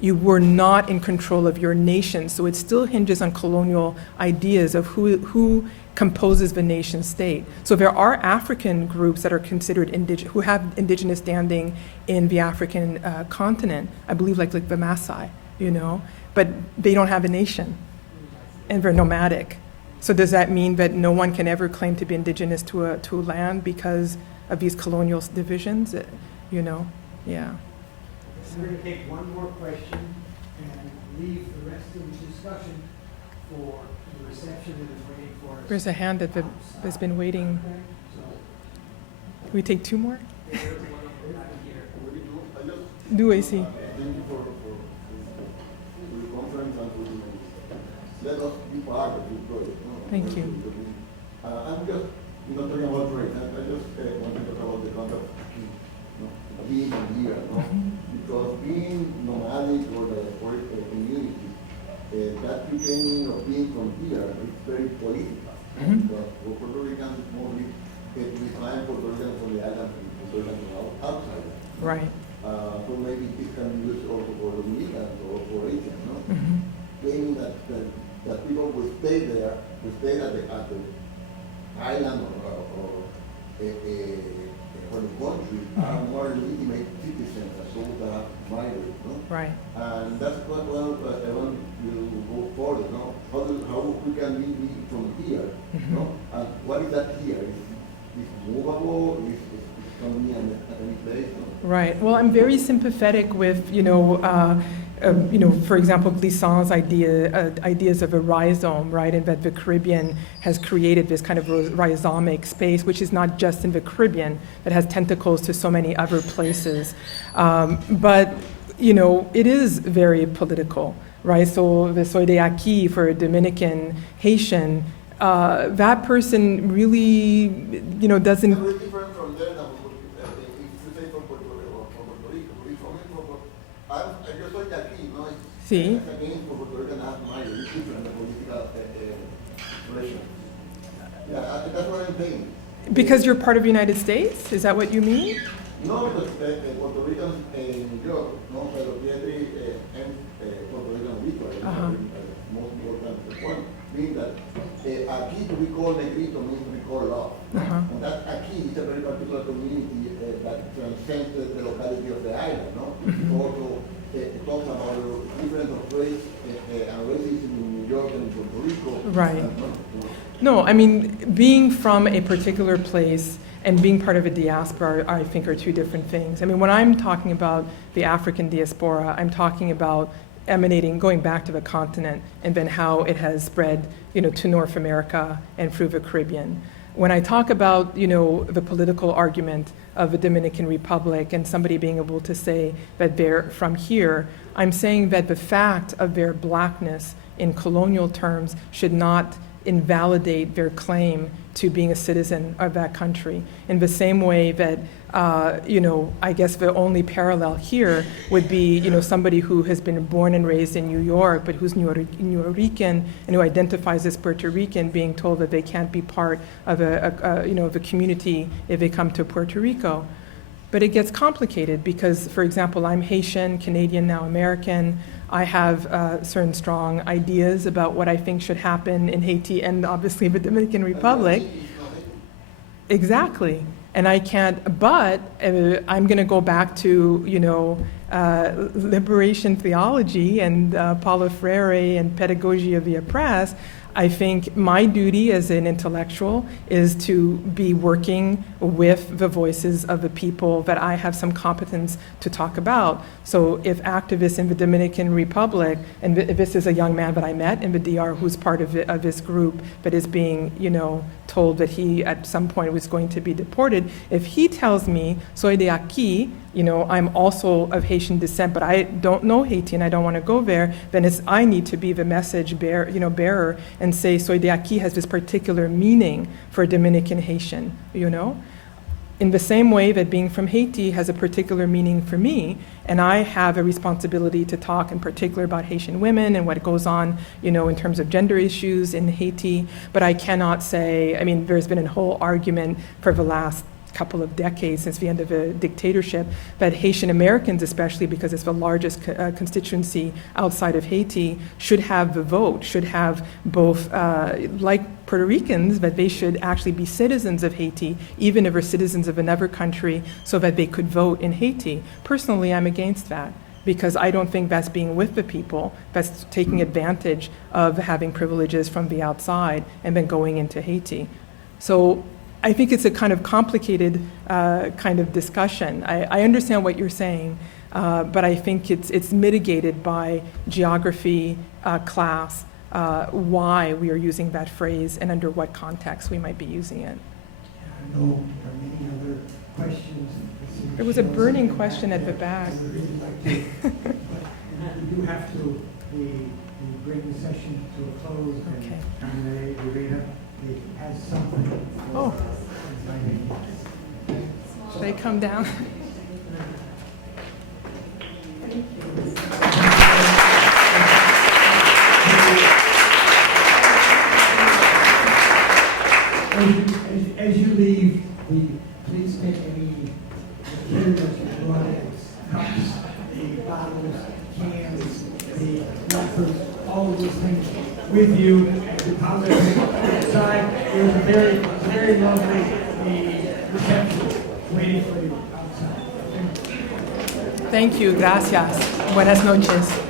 you were not in control of your nation. So it still hinges on colonial ideas of who composes the nation state. So there are African groups that are considered who have indigenous standing in the African continent. I believe like the Maasai, you know, but they don't have a nation, and they're nomadic. So does that mean that no one can ever claim to be indigenous to a land because of these colonial divisions? You know, yeah. We're going to take one more question and leave the rest of the discussion for the reception that is waiting for us. There's a hand that's been waiting. Okay, so Can we take two more? There's one over here. Do I see? Thank you for the conference and to let us be part of this project. No? Thank you. I'm just not talking about race. I just want to talk about the concept of being here, no? Because being nomadic or the community, that became of being from here is very political. But for Puerto Ricans, mostly we find Puerto Ricans on the island and Puerto Ricans outside. Right. So maybe it can be used also for the migrants or for Asians, no? Claiming that people will stay there, will stay at the island or the country are more legitimate citizens as those that have migrated, no? Right. And that's what I want to go forward, no? How we can be from here, no? And what is that here? Is movable? Is coming at any place? No? Right. Well, I'm very sympathetic with, for example, Glissant's ideas of a rhizome, right, and that the Caribbean has created this kind of rhizomic space, which is not just in the Caribbean, that has tentacles to so many other places. But, it is very political, right? So the soy de aquí for a Dominican Haitian, that person really, doesn't. Very different from there than if you say from Puerto Rico. Yo soy de aquí, ¿no? Sí. Again, for Puerto Rican half mile, it's different, the political relation. Yeah, that's what I'm saying. Because you're part of the United States? Is that what you mean? No, because Puerto Ricans en New York, no, pero tiene Puerto Rican ritual, most important one, meaning that aquí to be called negrito means to be called love. And that aquí is a very particular community that transcends the locality of the island, no? Also talks about the difference of race and racism in New York and in Puerto Rico. Right. No, I mean, being from a particular place and being part of a diaspora, I think, are two different things. I mean, when I'm talking about the African diaspora, I'm talking about going back to the continent, and then how it has spread, to North America and through the Caribbean. When I talk about, the political argument of the Dominican Republic and somebody being able to say that they're from here, I'm saying that the fact of their blackness in colonial terms should not invalidate their claim to being a citizen of that country. In the same way that, I guess the only parallel here would be, somebody who has been born and raised in New York, but who's Nuyorican and who identifies as Puerto Rican, being told that they can't be part of a community if they come to Puerto Rico. But it gets complicated because, for example, I'm Haitian, Canadian, now American. I have certain strong ideas about what I think should happen in Haiti and obviously the Dominican Republic. Exactly. And I can't, but I'm going to go back to, liberation theology and Paulo Freire and pedagogy of the oppressed, I think my duty as an intellectual is to be working with the voices of the people that I have some competence to talk about. So if activists in the Dominican Republic, and this is a young man that I met in the DR who's part of this group that is being, told that he at some point was going to be deported, if he tells me, soy de aquí, I'm also of Haitian descent, but I don't know Haiti and I don't want to go there, then I need to be the message bearer and say, soy de aquí has this particular meaning for a Dominican Haitian, In the same way that being from Haiti has a particular meaning for me, and I have a responsibility to talk in particular about Haitian women and what goes on, in terms of gender issues in Haiti, but I cannot say, there's been a whole argument for the last couple of decades since the end of the dictatorship that Haitian Americans, especially because it's the largest constituency outside of Haiti, should have the vote, should have both, like Puerto Ricans, that they should actually be citizens of Haiti, even if they're citizens of another country, so that they could vote in Haiti. Personally, I'm against that, because I don't think that's being with the people, that's taking advantage of having privileges from the outside and then going into Haiti. So I think it's a kind of complicated kind of discussion. I understand what you're saying, but I think it's mitigated by geography, class, why we are using that phrase and under what context we might be using it. I know there are many other questions. There was a burning question at the back. I would really like to, but we do have to bring the session to a close. Okay. And Irina has something. Oh. Should I come down? As you leave, please take any materials you brought in, cups, the bottles, cans, the wrappers, all of these things with you. And to apologize outside. It was a very lovely reception waiting for you outside. Thank you. Gracias. Buenas noches.